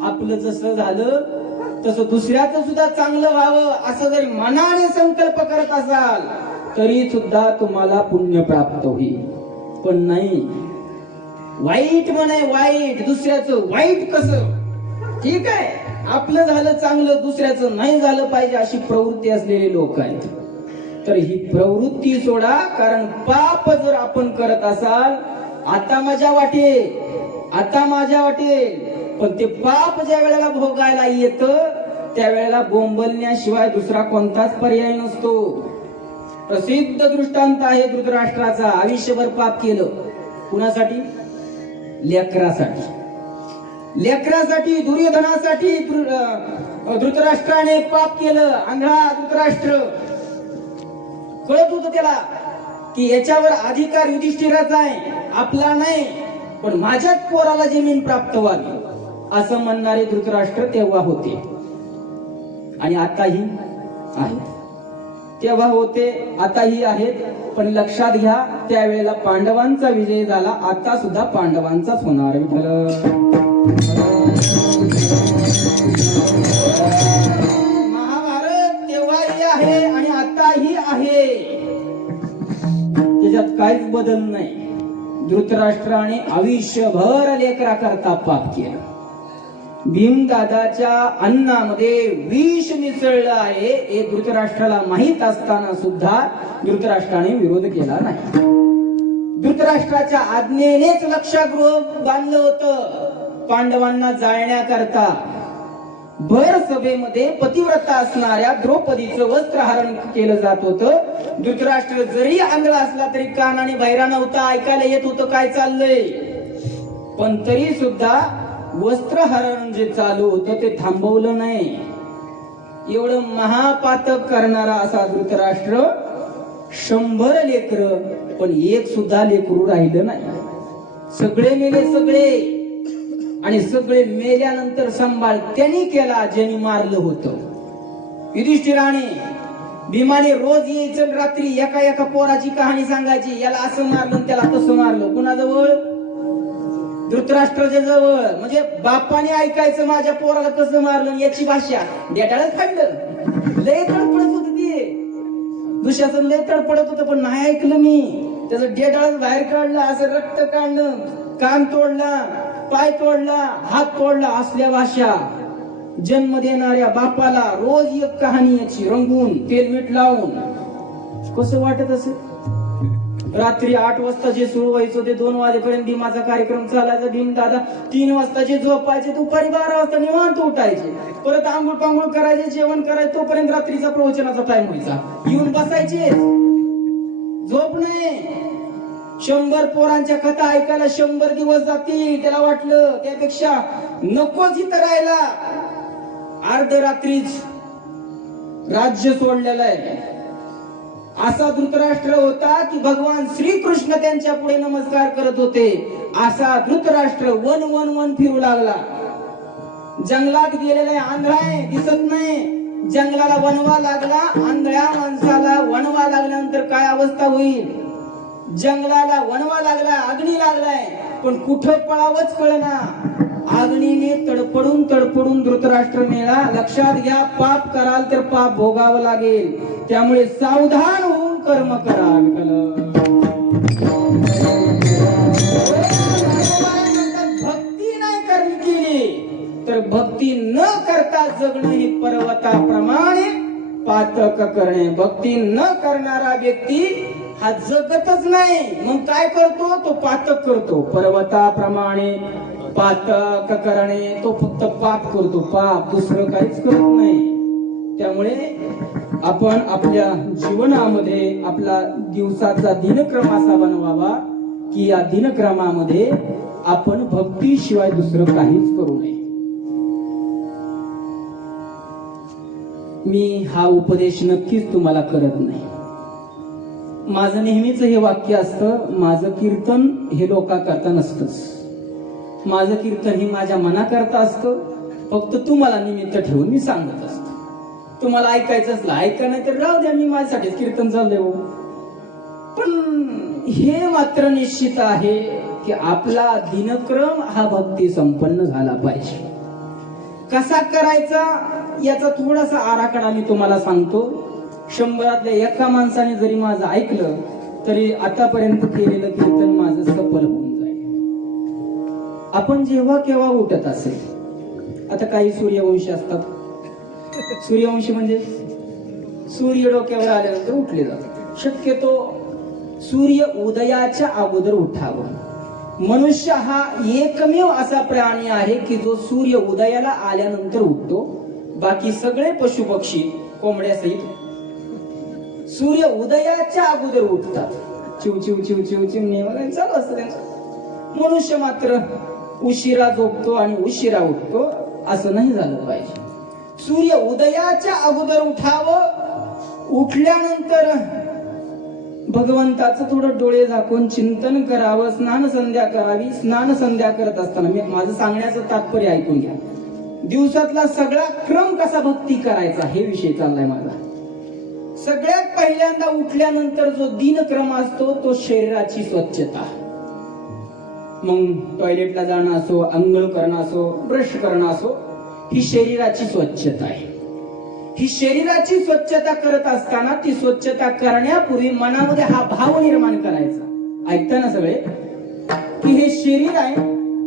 आपलं जसं झालं तसं दुसऱ्याचं सुद्धा चांगलं व्हावं असं जरी मनाने संकल्प करत असाल तरी सुद्धा तुम्हाला पुण्य प्राप्त होईल. पण नाही, वाईट म्हणे वाईट, दुसऱ्याचं वाईट कसं? ठीक आहे, आपलं झालं चांगलं, दुसऱ्याचं नाही झालं पाहिजे अशी प्रवृत्ती असलेले लोक आहेत. तर ही प्रवृत्ती सोडा, कारण पाप जर आपण करत असाल, आता माझ्या वाटेल, आता माझ्या वाटेल, पण ते पाप ज्या वेळेला भोगायला येतं त्यावेळेला बोंबलण्याशिवाय दुसरा कोणताच पर्याय नसतो. प्रसिद्ध दृष्टांत आहे धृतराष्ट्राचा. आयुष्यभर पाप केलं, कुणासाठी? लेकरासाठी. लेकरासाठी, दुर्योधनासाठी धृतराष्ट्राने पाप केलं. आंधळा धृतराष्ट्र, कळत होतं त्याला की याच्यावर अधिकार युधिष्ठिराचा आहे, आपला नाही, पण माझ्याच पोराला जमीन प्राप्त व्हावी असं म्हणणारे धृतराष्ट्र तेव्हा होते आणि आताही आहेत. तेव्हा होते, आताही आहेत. पण लक्षात घ्या, त्यावेळेला पांडवांचा विजय झाला, आता सुद्धा पांडवांचाच होणार. महाभारत तेव्हाही आहे आणि आताही आहे, त्याच्यात काहीच बदल नाही. धृतराष्ट्राने आयुष्यभर लेकरा करता पाप केलं. भीमदादाच्या अन्नामध्ये विष मिसळलं आहे हे धृतराष्ट्राला माहित असताना सुद्धा धृतराष्ट्राने विरोध केला नाही. धृतराष्ट्राच्या आज्ञेनेच लक्षागृह बांधलं होतं पांडवांना जाळण्याकरता. भर सभेमध्ये पतिव्रता असणाऱ्या द्रौपदीचं वस्त्रहरण केलं जात होतं. धृतराष्ट्र जरी आंधळा असला तरी कानाने बहिरा नव्हता, ऐकायला येत होतं काय चाललंय, पण तरी सुद्धा वस्त्रहरण जे चालू होतं ते थांबवलं नाही. एवढं महापातक करणारा असा धृतराष्ट्र, 100 लेकर, पण एक सुद्धा लेकरू राहिलं नाही. सगळे मेले, सगळे. आणि सगळे मेल्यानंतर सांभाळ त्यांनी केला ज्यांनी मारलं होतं. युधिष्ठिराने, भीमाने रोज यायचं, रात्री एका एका पोराची कहाणी सांगायची, याला असं मारलं त्याला तसं मारलं. कुणाजवळ? धृतराष्ट्राच्या जवळ. म्हणजे बापाने ऐकायचं माझ्या पोराला कसं मारलं याची भाषा. डेटाळच काढलं, लय तडपडत होत ते दुशासन, लय तडपडत होतं, पण नाही ऐकलं मी. त्याचं डेटाळच बाहेर काढलं, असं रक्त काढलं, कान तोडला, पाय तोडला, हात तोडला. असल्या भाषा. जन्म देणाऱ्या बापाला रोज एक कहाणी याची रंगून तेल मीठ लावून कसं वाटत असेल? रात्री 8 वाजता जे सुरू व्हायचं ते 2 वाजेपर्यंत भीमाचा कार्यक्रम चालायचा. भीमदादा 3 वाजता जे झोपायचे, दुपारी 12 वाजता निवांत उठायचे, परत आंघोळ पांघोळ करायचे, जेवण करायचे, तोपर्यंत रात्रीचा प्रवचनाचा टाइम व्हायचा. येऊन बसायचे, झोप नाही. 100 पोरांच्या कथा ऐकायला 100 दिवस जातील. त्याला वाटलं त्यापेक्षा नकोच इथं राहायला, अर्धरात्रीच राज्य सोडलेलं आहे. असा धृतराष्ट्र होता की भगवान श्रीकृष्ण त्यांच्या पुढे नमस्कार करत होते. असा धृतराष्ट्र वन वन वन फिरू लागला. जंगलात गेलेला आंधळा आहे, दिसत नाही. जंगलाला वनवा लागला. आंधळ्या माणसाला वनवा लागल्यानंतर काय अवस्था होईल? जंगलाला वनवा लागला, अग्नी लागलाय, पण कुठं पळावंच कळना. अग्नीने तडपडून तडपडून धृतराष्ट्र मेला. लक्षात घ्या, पाप कराल तर पाप भोगावं लागेल. त्यामुळे सावधान होऊन कर्म करा. भक्ती नाही करणी केली तर भक्ती न करता जगणं हे पर्वताप्रमाणे पातक करणे. भक्ती न करणारा व्यक्ती हा जगतच नाही. मग काय करतो? तो पातक करतो. पर्वताप्रमाणे पातक करणे, तो फक्त पाप करतो, पाप, दुसरं काहीच करत नाही. त्यामुळे आपण आपल्या जीवनामध्ये आपला दिवसाचा दिनक्रम असा बनवावा की या दिनक्रमामध्ये आपण भक्तीशिवाय दुसरं काहीच करू नये. मी हा उपदेश नक्कीच तुम्हाला करत नाही. माझं नेहमीच हे वाक्य असतं, माझं कीर्तन हे लोकांकरता नसतंच. माझं कीर्तन हे माझ्या मनाकरता असतं. फक्त तुम्हाला निमित्त ठेवून मी सांगत असतो. तुम्हाला ऐकायचं असलं ऐका, नाही तर राहू द्या, मी माझ्यासाठीच कीर्तन चाललंय हो. पण हे मात्र निश्चित आहे की आपला दिनक्रम हा भक्ती संपन्न झाला पाहिजे. कसा करायचा याचा थोडासा आराखडा मी तुम्हाला सांगतो. 100तल्या एका माणसाने जरी माझं ऐकलं तरी आतापर्यंत केलेलं कीर्तन माझं सफल होऊन जाईल. आपण जेव्हा केव्हा उठत असेल, आता काही सूर्यवंशी असतात. सूर्यवंशी म्हणजे सूर्य डोक्यावर आल्यानंतर उठले जातात. शक्यतो सूर्य उदयाच्या अगोदर उठावं. मनुष्य हा एकमेव असा प्राणी आहे की जो सूर्य उदयाला आल्यानंतर उठतो. बाकी सगळे पशु पक्षी कोंबड्या सहित सूर्य उदयाच्या अगोदर उठतात. चिव चिव चिव चिव चिमणे वगैरे चालू असतं त्यांचं. मनुष्य मात्र उशिरा झोपतो आणि उशिरा उठतो. असं नाही झालं पाहिजे. सूर्य उदयाच्या अगोदर उठावं. उठल्यानंतर भगवंताचं थोडं डोळे झाकून चिंतन करावं. स्नान संध्या करावी. स्नान संध्या करत असताना मी माझं सांगण्याचं तात्पर्य ऐकून घ्या. दिवसातला सगळा क्रम कसा भक्ती करायचा हे विषय चाललाय माझा. सगळ्यात पहिल्यांदा उठल्यानंतर जो दिनक्रम असतो तो शरीराची स्वच्छता. मग टॉयलेटला जाणं असो, अंघोळ करणं असो, ब्रश करणं असो, ही शरीराची स्वच्छता आहे. ही शरीराची स्वच्छता करत असताना ती स्वच्छता करण्यापूर्वी मनामध्ये हा भाव निर्माण करायचा. ऐकता ना सगळे की हे शरीर आहे,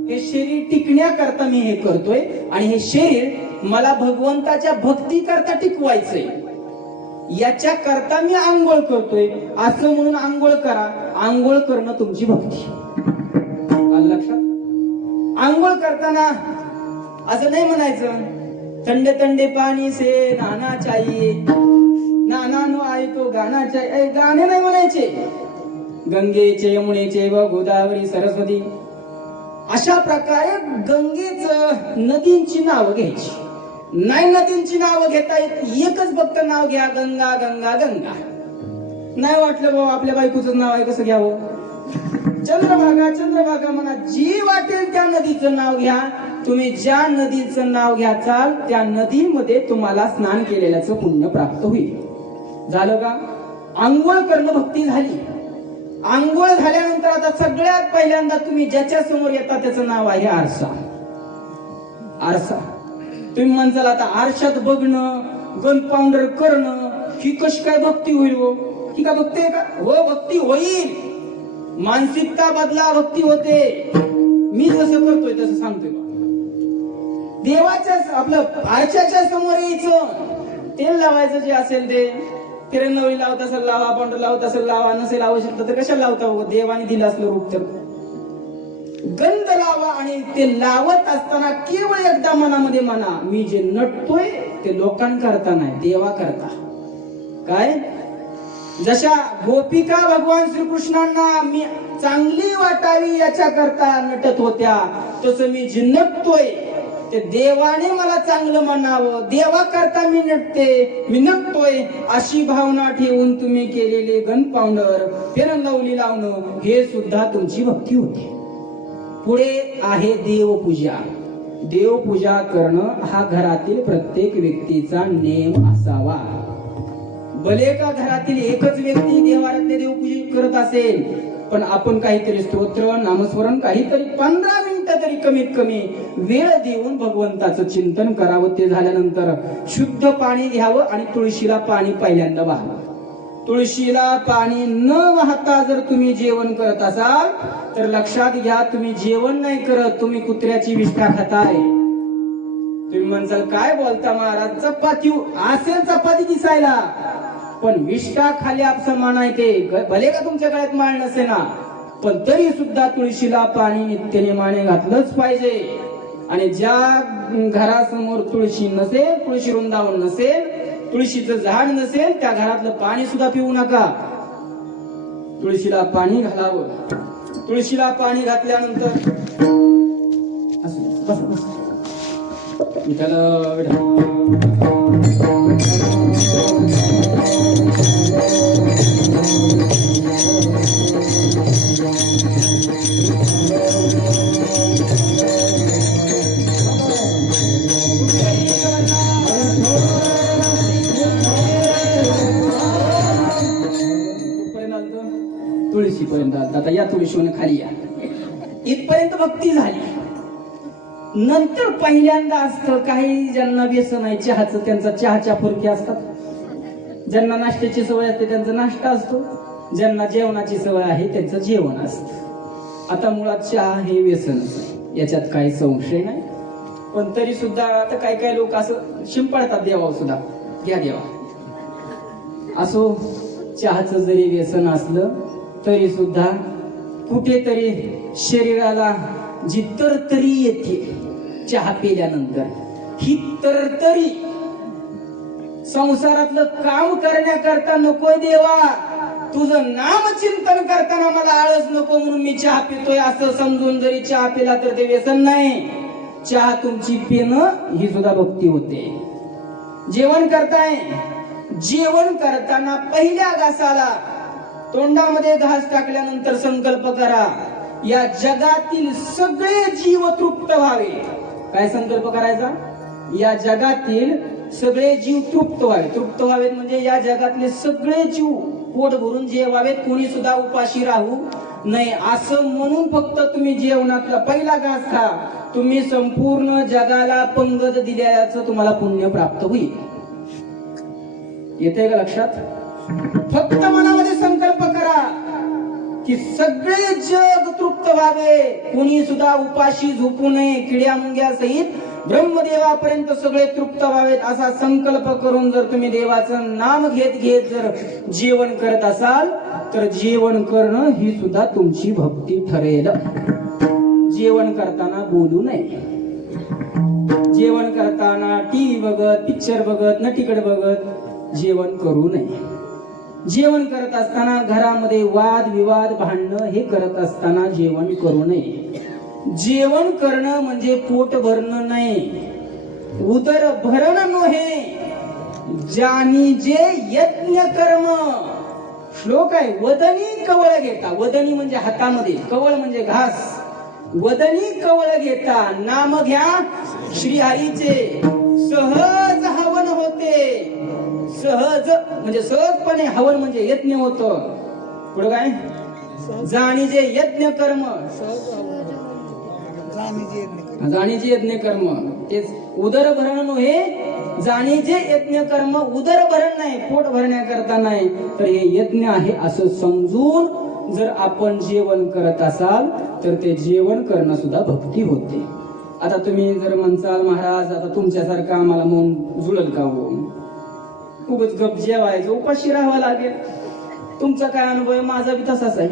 हे शरीर टिकण्याकरता मी हे करतोय आणि हे शरीर मला भगवंताच्या भक्ती करता टिकवायचंय. याच्या करता मी आंघोळ करतोय असं म्हणून आंघोळ करा. आंघोळ करणं तुमची भक्ती. लक्षात. आंघोळ करताना असं नाही म्हणायचं थंडे थंडे पाणी से नाना चाहिए, नाना नो आए तो गाना चाहिए. गाणे नाही म्हणायचे. गंगेचे, यमुनेचे व गोदावरी, सरस्वती अशा प्रकारे गंगेचं, नदींची नावं घ्यायची. नाही नदींची नावं घेता येत, एकच फक्त नाव घ्या, गंगा गंगा गंगा. नाही वाटलं बाबा आपल्या बायकोचं नाव आहे कसं घ्यावं. चंद्रभागा चंद्रभागा म्हणा. जी वाटेल त्या नदीचं नाव घ्या. तुम्ही ज्या नदीचं नाव घ्याचाल त्या नदीमध्ये तुम्हाला स्नान केलेल्याचं पुण्य प्राप्त होईल. झालं का. आंघोळ करणं भक्ती झाली. आंघोळ झाल्यानंतर आता सगळ्यात पहिल्यांदा तुम्ही ज्याच्या समोर येता त्याचं नाव आहे आरसा. आरसा. तुम्ही म्हणसाल आता आरशात बघणं, गन पावडर करणं ही कशी काय भक्ती होईल हो. ही का भक्ती आहे का. हो भक्ती होईल. मानसिकता बदला भक्ती होते. मी जसं करतोय तसं सांगतोय. देवाच्या आपलं आरशाच्या समोर यायचं. तेल लावायचं जे असेल ते तिरंगवी लावत असेल लावा, पांढर लावत असेल लावा, नसेल आवश्यकता तर कशाला लावता. देवाने दिलं असलं रूप तर गंध लावा. आणि ते लावत असताना केवळ एकदा मनामध्ये म्हणा, मी जे नटतोय ते लोकांकरता नाही, देवा करता. काय. जशा गोपिका भगवान श्रीकृष्णांना मी चांगली वाटावी याच्या करता नटत होत्या, तसं मी जे नटतोय ते देवाने मला चांगलं म्हणावं, देवा करता मी नटते, मी नटतोय अशी भावना ठेवून तुम्ही केलेले गन पावडर, फेरंगवली लावणं हे सुद्धा तुमची भक्ती होती. पुढे आहे देवपूजा. देवपूजा करणं हा घरातील प्रत्येक व्यक्तीचा नेम असावा. भले का घरातील एकच व्यक्ती देवारातले देवपूजा करत असेल, पण आपण काहीतरी स्तोत्र, नामस्मरण, काहीतरी 15 मिनिटं तरी कमीत कमी वेळ देऊन भगवंताचं चिंतन करावं. ते झाल्यानंतर शुद्ध पाणी घ्यावं आणि तुळशीला पाणी पहिल्यांदा वाहावं. तुळशीला पाणी न वाहता जर तुम्ही जेवण करत असाल तर लक्षात घ्या, तुम्ही जेवण नाही करत, तुम्ही कुत्र्याची विष्ठा खाताय. तुम्ही म्हणसाल काय बोलता महाराज, चपाती असेल चपाती दिसायला, पण विष्ठा खाली आपलं मान आहे ते. भले का तुमच्या गळ्यात माळ नसे ना, पण तरी सुद्धा तुळशीला पाणी नित्यने माने घातलंच पाहिजे. आणि ज्या घरासमोर तुळशी नसेल, तुळशी वृंदावन नसेल, तुळशीचं झाड नसेल त्या घरातलं पाणी सुद्धा पिऊ नका. तुळशीला पाणी घालावं. तुळशीला पाणी घातल्यानंतर बस बस तुळशीपर्यंत आलता. आता या तुळशीने खाली या. इथपर्यंत भक्ती झाली. नंतर पहिल्यांदा असतं काही ज्यांना व्यसन आहे चहाचं, त्यांचा चहाच्या फुरक्या असतात. ज्यांना नाश्त्याची सवय असते त्यांचा नाश्ता असतो. ज्यांना जेवणाची सवय आहे त्यांचं जेवण असतं. आता मुळात चहा हे व्यसन याच्यात काही संशय नाही. पण तरी सुद्धा आता काही काही लोक असं शिंपडतात देवावर सुद्धा, घ्या देवा. असो, चहाचं जरी व्यसन असलं तरी सुद्धा कुठेतरी शरीराला जी तरतरी येते चहा पिल्यानंतर, ही तरतरी संसारातलं काम करण्याकरता नकोय देवा, तुझं नाम चिंतन करताना मला आळस नको म्हणून मी चहा पितोय असं समजून जरी चहा पिला तर ते व्यसन नाही. चहा तुमची पिणं ही सुद्धा भक्ती होते. जेवण करताय, जेवण करताना पहिल्या घासाला तोंडामध्ये घास टाकल्यानंतर संकल्प करा, या जगातील सगळे जीव तृप्त व्हावे. काय संकल्प करायचा? या जगातील सगळे जीव तृप्त व्हावे. तृप्त व्हावेत म्हणजे या जगातले सगळे जीव पोट भरून जेवावेत, कोणी सुद्धा उपाशी राहू नये असं म्हणून फक्त तुम्ही जेवणातला पहिला घास खा. तुम्ही संपूर्ण जगाला पंगत दिल्याचं तुम्हाला पुण्य प्राप्त होईल. येते का लक्षात? फक्त मनामध्ये संकल्प करा की सगळे जग तृप्त व्हावे, कुणी सुद्धा उपाशी झोपू नये, किड्या मुंग्या सहित ब्रह्मदेवापर्यंत सगळे तृप्त व्हावेत असा संकल्प करून जर तुम्ही देवाचं नाम घेत घेत जर जेवण करत असाल तर जेवण करणं ही सुद्धा तुमची भक्ती ठरेल. जेवण करताना बोलू नये. जेवण करताना टीव्ही बघत, पिक्चर बघत, नटीकडे बघत जेवण करू नये. जेवण करत असताना घरामध्ये वाद विवाद भांडणं हे करत असताना जेवण करू नये. जेवण करणं म्हणजे पोट भरणं नाही, उदर भरण नव्हे. ज्यानी जे यज्ञ कर्म, श्लोक आहे, वदनी कवळ घेता. वदनी म्हणजे हातामध्ये, कवळ म्हणजे घास. वदनी कवळ घेता नाम घ्या श्रीहरीचे, सहज हवन होते. सहज म्हणजे सहजपणे हवन म्हणजे यज्ञ होत. पुढे काय? जाणीजे यज्ञ कर्म, जाणीजे यज्ञ कर्म, तेच उदर भरण नव्हे. जाणीजे यज्ञ कर्म, उदर भरण नाही, पोट भरण्याकरता नाही, तर हे यज्ञ आहे असं समजून जर आपण जेवण करत असाल तर ते जेवण करणं सुद्धा भक्ती होते. आता तुम्ही जर म्हणसाल महाराज आता तुमच्यासारखं आम्हाला मन जुळल का हो, खूपच गप जेवायचं, उपाशी राहावं लागेल. तुमचा काय अनुभव आहे? माझा बी तसाच आहे.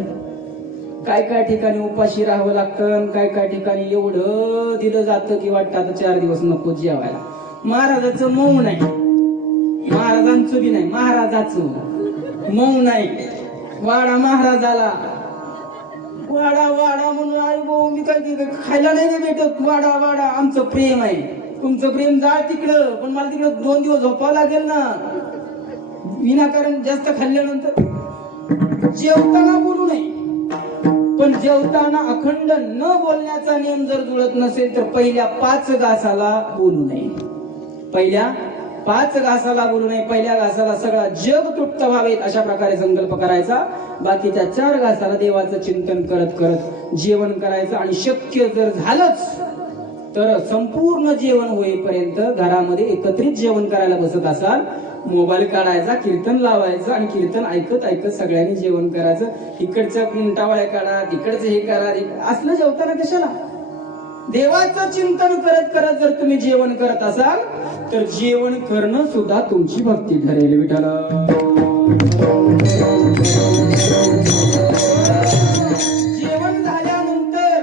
काय काय ठिकाणी उपाशी राहावं लागतं, काय काय ठिकाणी एवढं दिलं जातं की वाटतं आता 4 दिवस नको जेवायला. महाराजाचं मौन आहे, महाराजांचं बी नाही, महाराजाचं मौन आहे. वाडा महाराजाला वाडा वाडा म्हणून आई भाऊ मी काय खायला नाही भेटत. वाडा वाडा आमचं प्रेम आहे. तुमचं प्रेम जाळ तिकडं, पण मला तिकडं 2 दिवस झोपावं लागेल ना. विनाकारण जास्त खाल्ल्यानंतर जेवताना बोलू नये. पण जेवताना अखंड न बोलण्याचा नियम जर जुळत नसेल तर पहिल्या 5 घासाला बोलू नये. पहिल्या 5 घासाला बोलू नये. पहिल्या घासाला सगळा जग तृप्त व्हावेत अशा प्रकारे संकल्प करायचा. बाकीच्या 4 घासाला देवाचं चिंतन करत करत जेवण करायचं. आणि शक्य जर झालंच तर संपूर्ण जेवण होईपर्यंत घरामध्ये एकत्रित जेवण करायला बसत असाल, मोबाईल काढायचा, कीर्तन लावायचं आणि कीर्तन ऐकत ऐकत सगळ्यांनी जेवण करायचं. इकडच्या कुंटावळ्या काढा, तिकडचं हे करा, असलं जेवताना कशाला? देवाचं चिंतन करत करत जर तुम्ही जेवण करत असाल तर जेवण करणं सुद्धा तुमची भक्ती ठरेल. विठ्ठल जेवण झाल्यानंतर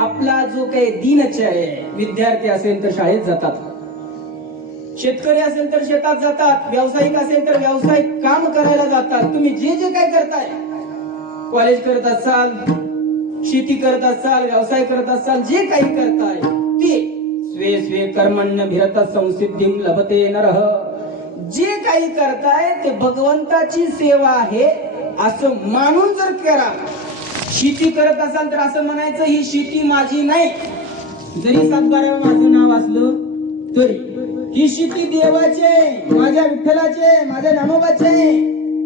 आपला जो काही दिनचर्या आहे, विद्यार्थी असेल तर शाळेत जातात, शेतकरी असेल तर शेतात जातात, व्यावसायिक असेल तर व्यावसायिक काम करायला जातात. तुम्ही जे जे काय करताय, कॉलेज करत असाल, शेती करत असाल, व्यवसाय करत असाल, जे काही करताय ते स्वे स्वे कर्मण्यभिरत संसिद्धिं लभते नरः. जे काही करताय ते भगवंताची सेवा आहे असं मानून जर करा. शेती करत असाल तर असं म्हणायचं ही शेती माझी नाही, जरी 7-12 माझं नाव असलं तरी ही शेती देवाचे, माझ्या विठ्ठलाचे, माझ्या नामोबाचे,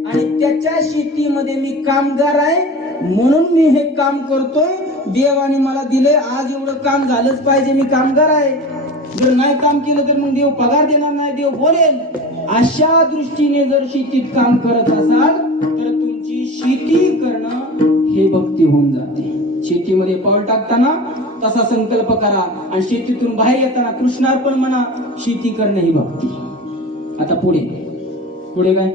आणि त्याच्या शेतीमध्ये मी कामगार आहे म्हणून मी हे काम करतोय. देवाने मला दिले, आज एवढं काम झालंच पाहिजे, मी कामगार आहे. जर नाही काम केलं तर मग देव पगार देणार नाही, देव बोलेल. अशा दृष्टीने जर शेतीत काम करत असाल तर तुमची शेती करणं हे भक्ती होऊन जाते. शेतीमध्ये पाऊल टाकताना तसा संकल्प करा आणि शेतीतून बाहेर येताना कृष्णार्पण म्हणा. शेती करणं ही भक्ती. आता पुढे काय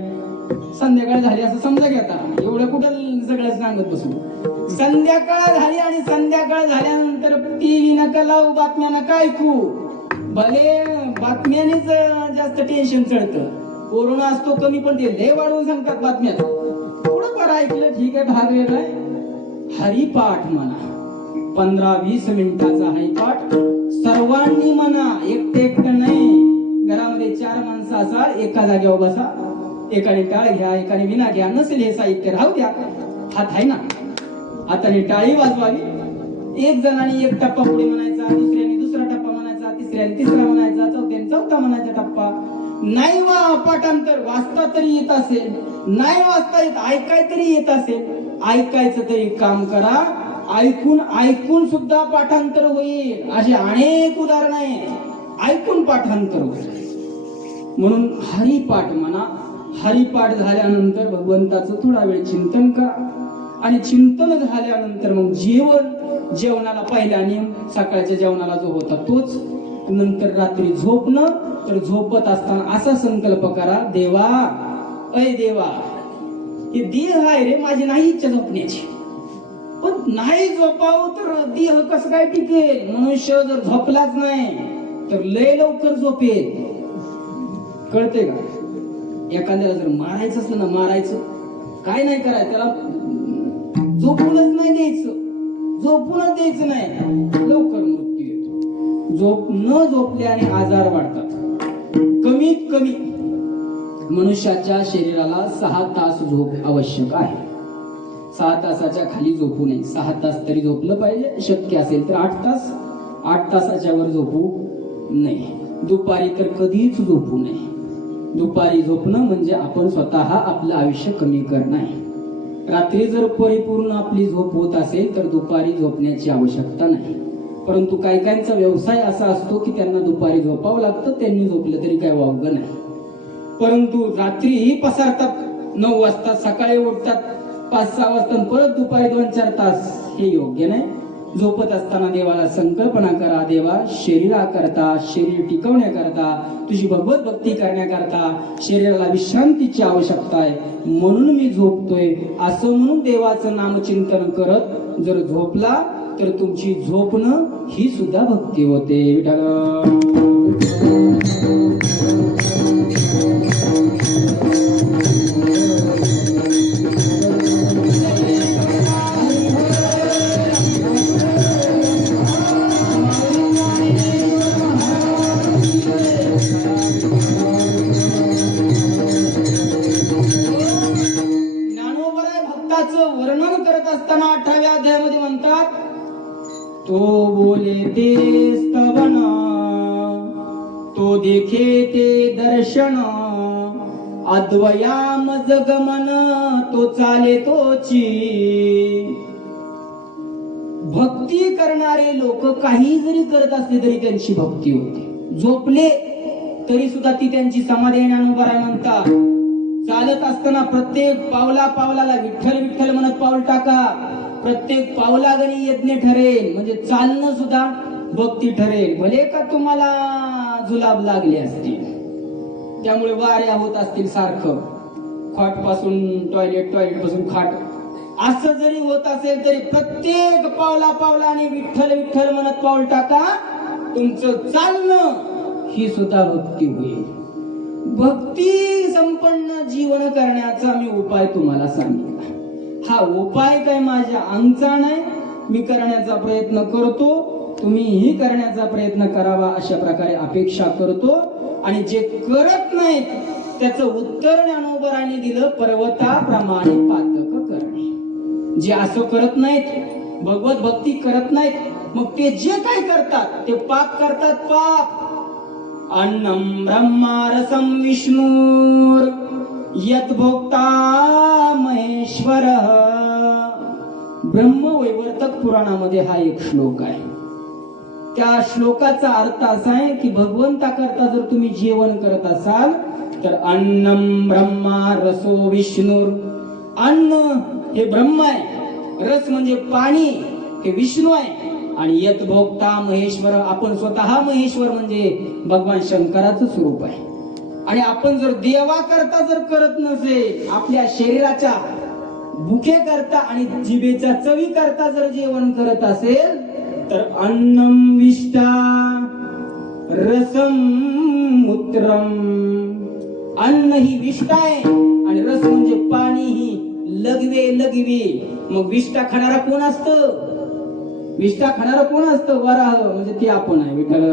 संध्याकाळ झाली असं समजा की, आता एवढं कुठं सगळं सांगत बसू. संध्याकाळ झाली आणि संध्याकाळ झाल्यानंतर टीव्ही नका लावू, बातम्या नका ऐकू. भले बातम्यानेच जास्त टेन्शन चढतं. कोरोना असतो कमी पण ते लय वाढवून सांगतात बातम्यात. थोडं बरं ऐकलं ठीक आहे, भाग वेगळाय. हरिपाठ म्हणा, 15-20 मिनिटाचा हरिपाठ सर्वांनी म्हणा, एकटं नाही. घरामध्ये 4 माणसं असाल, एका जागेवर बसा, एकाने टाळ घ्या, एकाने विना घ्या. नसेल हे साहित्य राहू द्या, हात आहे ना, हाताने टाळी वाजवावी. एक जणांनी एक टप्पा पुढे म्हणायचा, दुसऱ्याने दुसरा टप्पा म्हणायचा, तिसऱ्याने तिसरा म्हणायचा, चौथ्याने चौथा म्हणायचा टप्पा. नाही पाठांतर वाचता तरी येत असेल, नाही वाचता येत ऐकाय तरी येत असेल, ऐकायचं तरी काम करा. ऐकून सुद्धा पाठांतर होईल. असे अनेक उदाहरण आहेत, ऐकून पाठांतर होईल. म्हणून हरिपाठ म्हणा. हरिपाठ झाल्यानंतर भगवंताचं थोडा वेळ चिंतन करा आणि चिंतन झाल्यानंतर मग जेवणाला पहिला नियम सकाळच्या जेवणाला जो होता तोच. नंतर रात्री झोपणं, तर झोपत असताना असा संकल्प करा, देवा अय देवा, हे देह आहे रे माझी, नाही इच्छा झोपण्याची, पण नाही झोपावं तर देह कसं काय टिकेल. मनुष्य जर झोपलाच नाही तर लय लवकर झोपेल. कळते का? एखाद्याला जर मारायचं असलं ना, मारायचं काय नाही करायचं, त्याला झोपूनच नाही द्यायचं, झोपूनच द्यायचं नाही, लवकर मृत्यू येतो. न झोपल्याने आजार वाढतात. कमीत कमी मनुष्याच्या शरीराला 6 तास झोप आवश्यक आहे. 6 तासाच्या खाली झोपू नये. 6 तास तरी झोपलं पाहिजे, शक्य असेल तर 8 तास. 8 तासाच्या वर झोपू नये. दुपारी तर कधीच झोपू नये. दुपारी झोपणं म्हणजे आपण स्वतः आपलं आयुष्य कमी करणं आहे. रात्री जर परिपूर्ण आपली झोप होत असेल तर दुपारी झोपण्याची आवश्यकता नाही. परंतु काहींचा व्यवसाय असा असतो की त्यांना दुपारी झोपावं लागतं, त्यांनी झोपलं तरी काय वावगं नाही. परंतु रात्रीही पसारतात, 9 वाजता सकाळी उठतात 5-6 वाजता, परत दुपारी 2-4 तास, हे योग्य नाही. झोपत असताना देवाला संकल्पना करा, देवा शरीराकरता, शरीर टिकवण्याकरता, तुझी भगवत भक्ती करण्याकरता शरीराला विश्रांतीची आवश्यकता आहे, म्हणून मी झोपतोय असं म्हणून देवाचं नामचिंतन करत जर झोपला तर तुमची झोपणं ही सुद्धा भक्ती होते. विठ्ठल वर्णन करत असताना 18व्या अध्यायामध्ये म्हणतात, तो बोले ते स्तवन, तो देखे ते दर्शन, अद्वयाम जगमन, तो चाले तोची. भक्ती करणारे लोक काही जरी करत असले तरी त्यांची भक्ती होते. झोपले तरी सुद्धा ती त्यांची समाधी ज्ञानोबा म्हणतात. चालत असताना प्रत्येक पावलाला विठ्ठल विठ्ठल म्हणत पाऊल टाका. प्रत्येक पावलागणी यज्ञ ठरेल, म्हणजे चालणं सुद्धा भक्ती ठरेल. भले का तुम्हाला जुलाब लागले असतील, त्यामुळे वाऱ्या होत असतील सारखं, खाट पासून टॉयलेट पासून खाट, असं जरी होत असेल तरी प्रत्येक पावलाने विठ्ठल विठ्ठल म्हणत पाऊल टाका. तुमचं चालणं ही सुद्धा भक्ती होईल. भक्ती संपन्न जीवन करण्याचा मी उपाय तुम्हाला सांगितला. हा उपाय काय माझ्या अंगचा नाही, मी करण्याचा प्रयत्न करतो, तुम्हीही करण्याचा प्रयत्न करावा अशा प्रकारे अपेक्षा करतो. आणि जे करत नाहीत त्याचं उत्तर ज्ञानोबराने दिलं, पर्वताप्रमाणे पातक करणे. जे असं करत नाहीत, भगवत भक्ती करत नाहीत, मग ते जे काय करतात ते पाप करतात. पाप अन्नम ब्रह्मा रसम विष्णुर यत भोक्ता महेश्वर. ब्रह्मवैवर्तक पुराणामध्ये हा एक श्लोक आहे. त्या श्लोकाचा अर्थ असा आहे की भगवंताकरता जर तुम्ही जेवण करत असाल तर अन्नम ब्रह्मा रसो विष्णुर. अन्न हे ब्रह्म आहे, रस म्हणजे पाणी हे विष्णू आहे, आणि यत भोक्ता महेश्वर, आपण स्वतः महेश्वर म्हणजे भगवान शंकराचं स्वरूप आहे. आणि आपण जर देवा करता जर करत नसेल, आपल्या शरीराच्या भुके करता आणि जिभेच्या चवी करता जर जेवण करत असेल तर अन्नम विष्टा रसम मूत्रम. अन्न ही विष्टा आहे आणि रस म्हणजे पाणी ही लघवे लघवी. मग विष्टा खाणारा कोण असतं? विष्टा खाणारा कोण असतं? वराह म्हणजे ते आपण आहे. विठ्ठल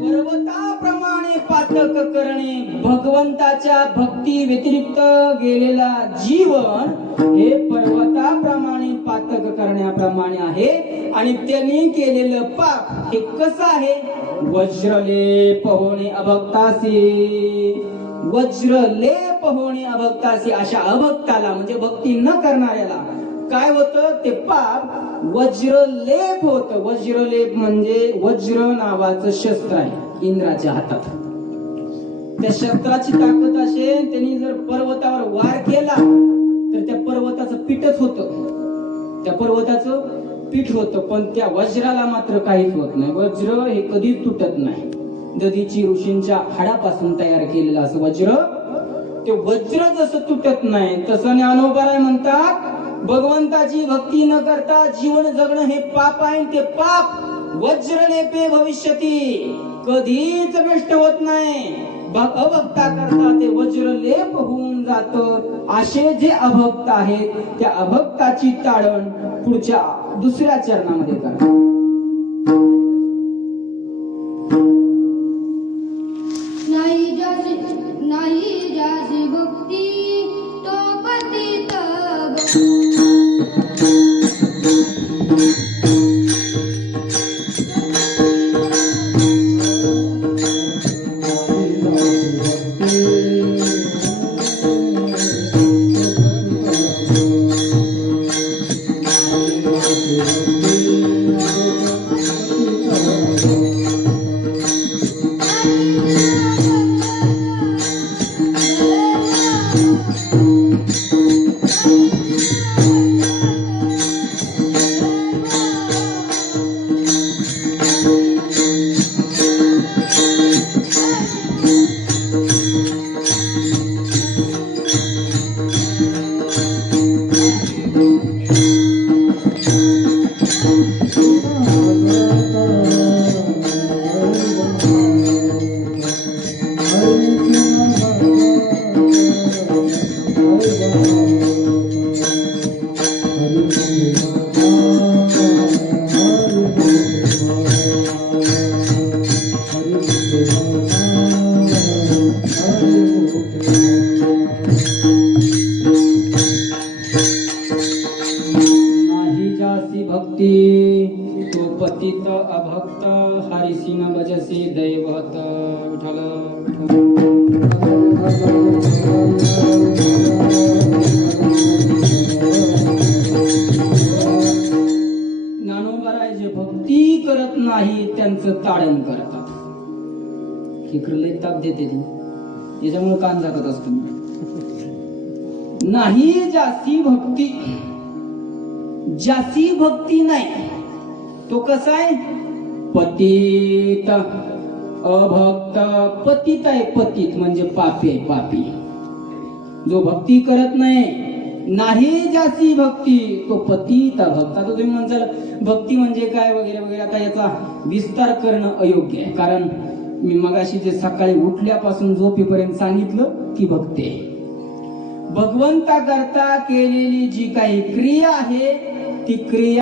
पर्वताप्रमाणे पातक करणे. भगवंताच्या भक्ती व्यतिरिक्त गेलेला जीवन हे पर्वताप्रमाणे पातक करण्याप्रमाणे आहे. आणि त्यांनी केलेलं पाप हे कसं आहे? वज्रलेप होणे अभक्तासी. वज्रलेप होणे अभक्तासी. अशा अभक्ताला म्हणजे भक्ती न करणाऱ्याला काय होतं? ते पाप वज्रलेप होत. वज्रलेप म्हणजे वज्र नावाचं शस्त्र आहे इंद्राच्या हातात. त्या शस्त्राची ताकद असेल, त्यांनी जर पर्वतावर वार केला तर त्या पर्वताचं पीठच होतं. त्या पर्वताचं पीठ होतं. पण त्या वज्राला मात्र काहीच होत नाही. वज्र हे कधीच तुटत नाही. दधीची ऋषींच्या हाडापासून तयार केलेलं असं वज्र, ते वज्र जसं तुटत नाही तसं ज्ञानोबराय म्हणतात भगवंताची भक्ती न करता जीवन जगणं हे पाप आहे. ते पाप वज्रलेपे भविष्यती, कधीच नष्ट होत नाही. अभक्ता करता ते वज्रलेप होऊन जात. असे जे अभक्त आहेत त्या अभक्ताची ताडण पुढच्या दुसऱ्या चरणामध्ये करा. नाही जासी भक्ती तो पतित पतित अभक्त हरिसिंह भजसी दैवत. विठ्ठल ज्ञानोबराय जे भक्ती करत नाही त्यांचं ताडण करतात. इकडे लय ताप देते ती, त्याच्यामुळे कान झाकत असतो. नाही जास्ती भक्ती, जास्ती भक्ती नाही तो कसा आहे? पतित अभक्त. पतित आहे, पतित म्हणजे पापी आहे, पापी. जो भक्ती करत नाही नाही ज्याची भक्ती तो पतिता भक्त. आता तुम्ही म्हणसाल भक्ती म्हणजे काय वगैरे वगैरे. आता याचा विस्तार करणं अयोग्य आहे, कारण मी मगाशी जे सकाळी उठल्यापासून झोपेपर्यंत सांगितलं की भक्ती आहे. भगवंता करता केलेली जी काही क्रिया आहे ती क्रिया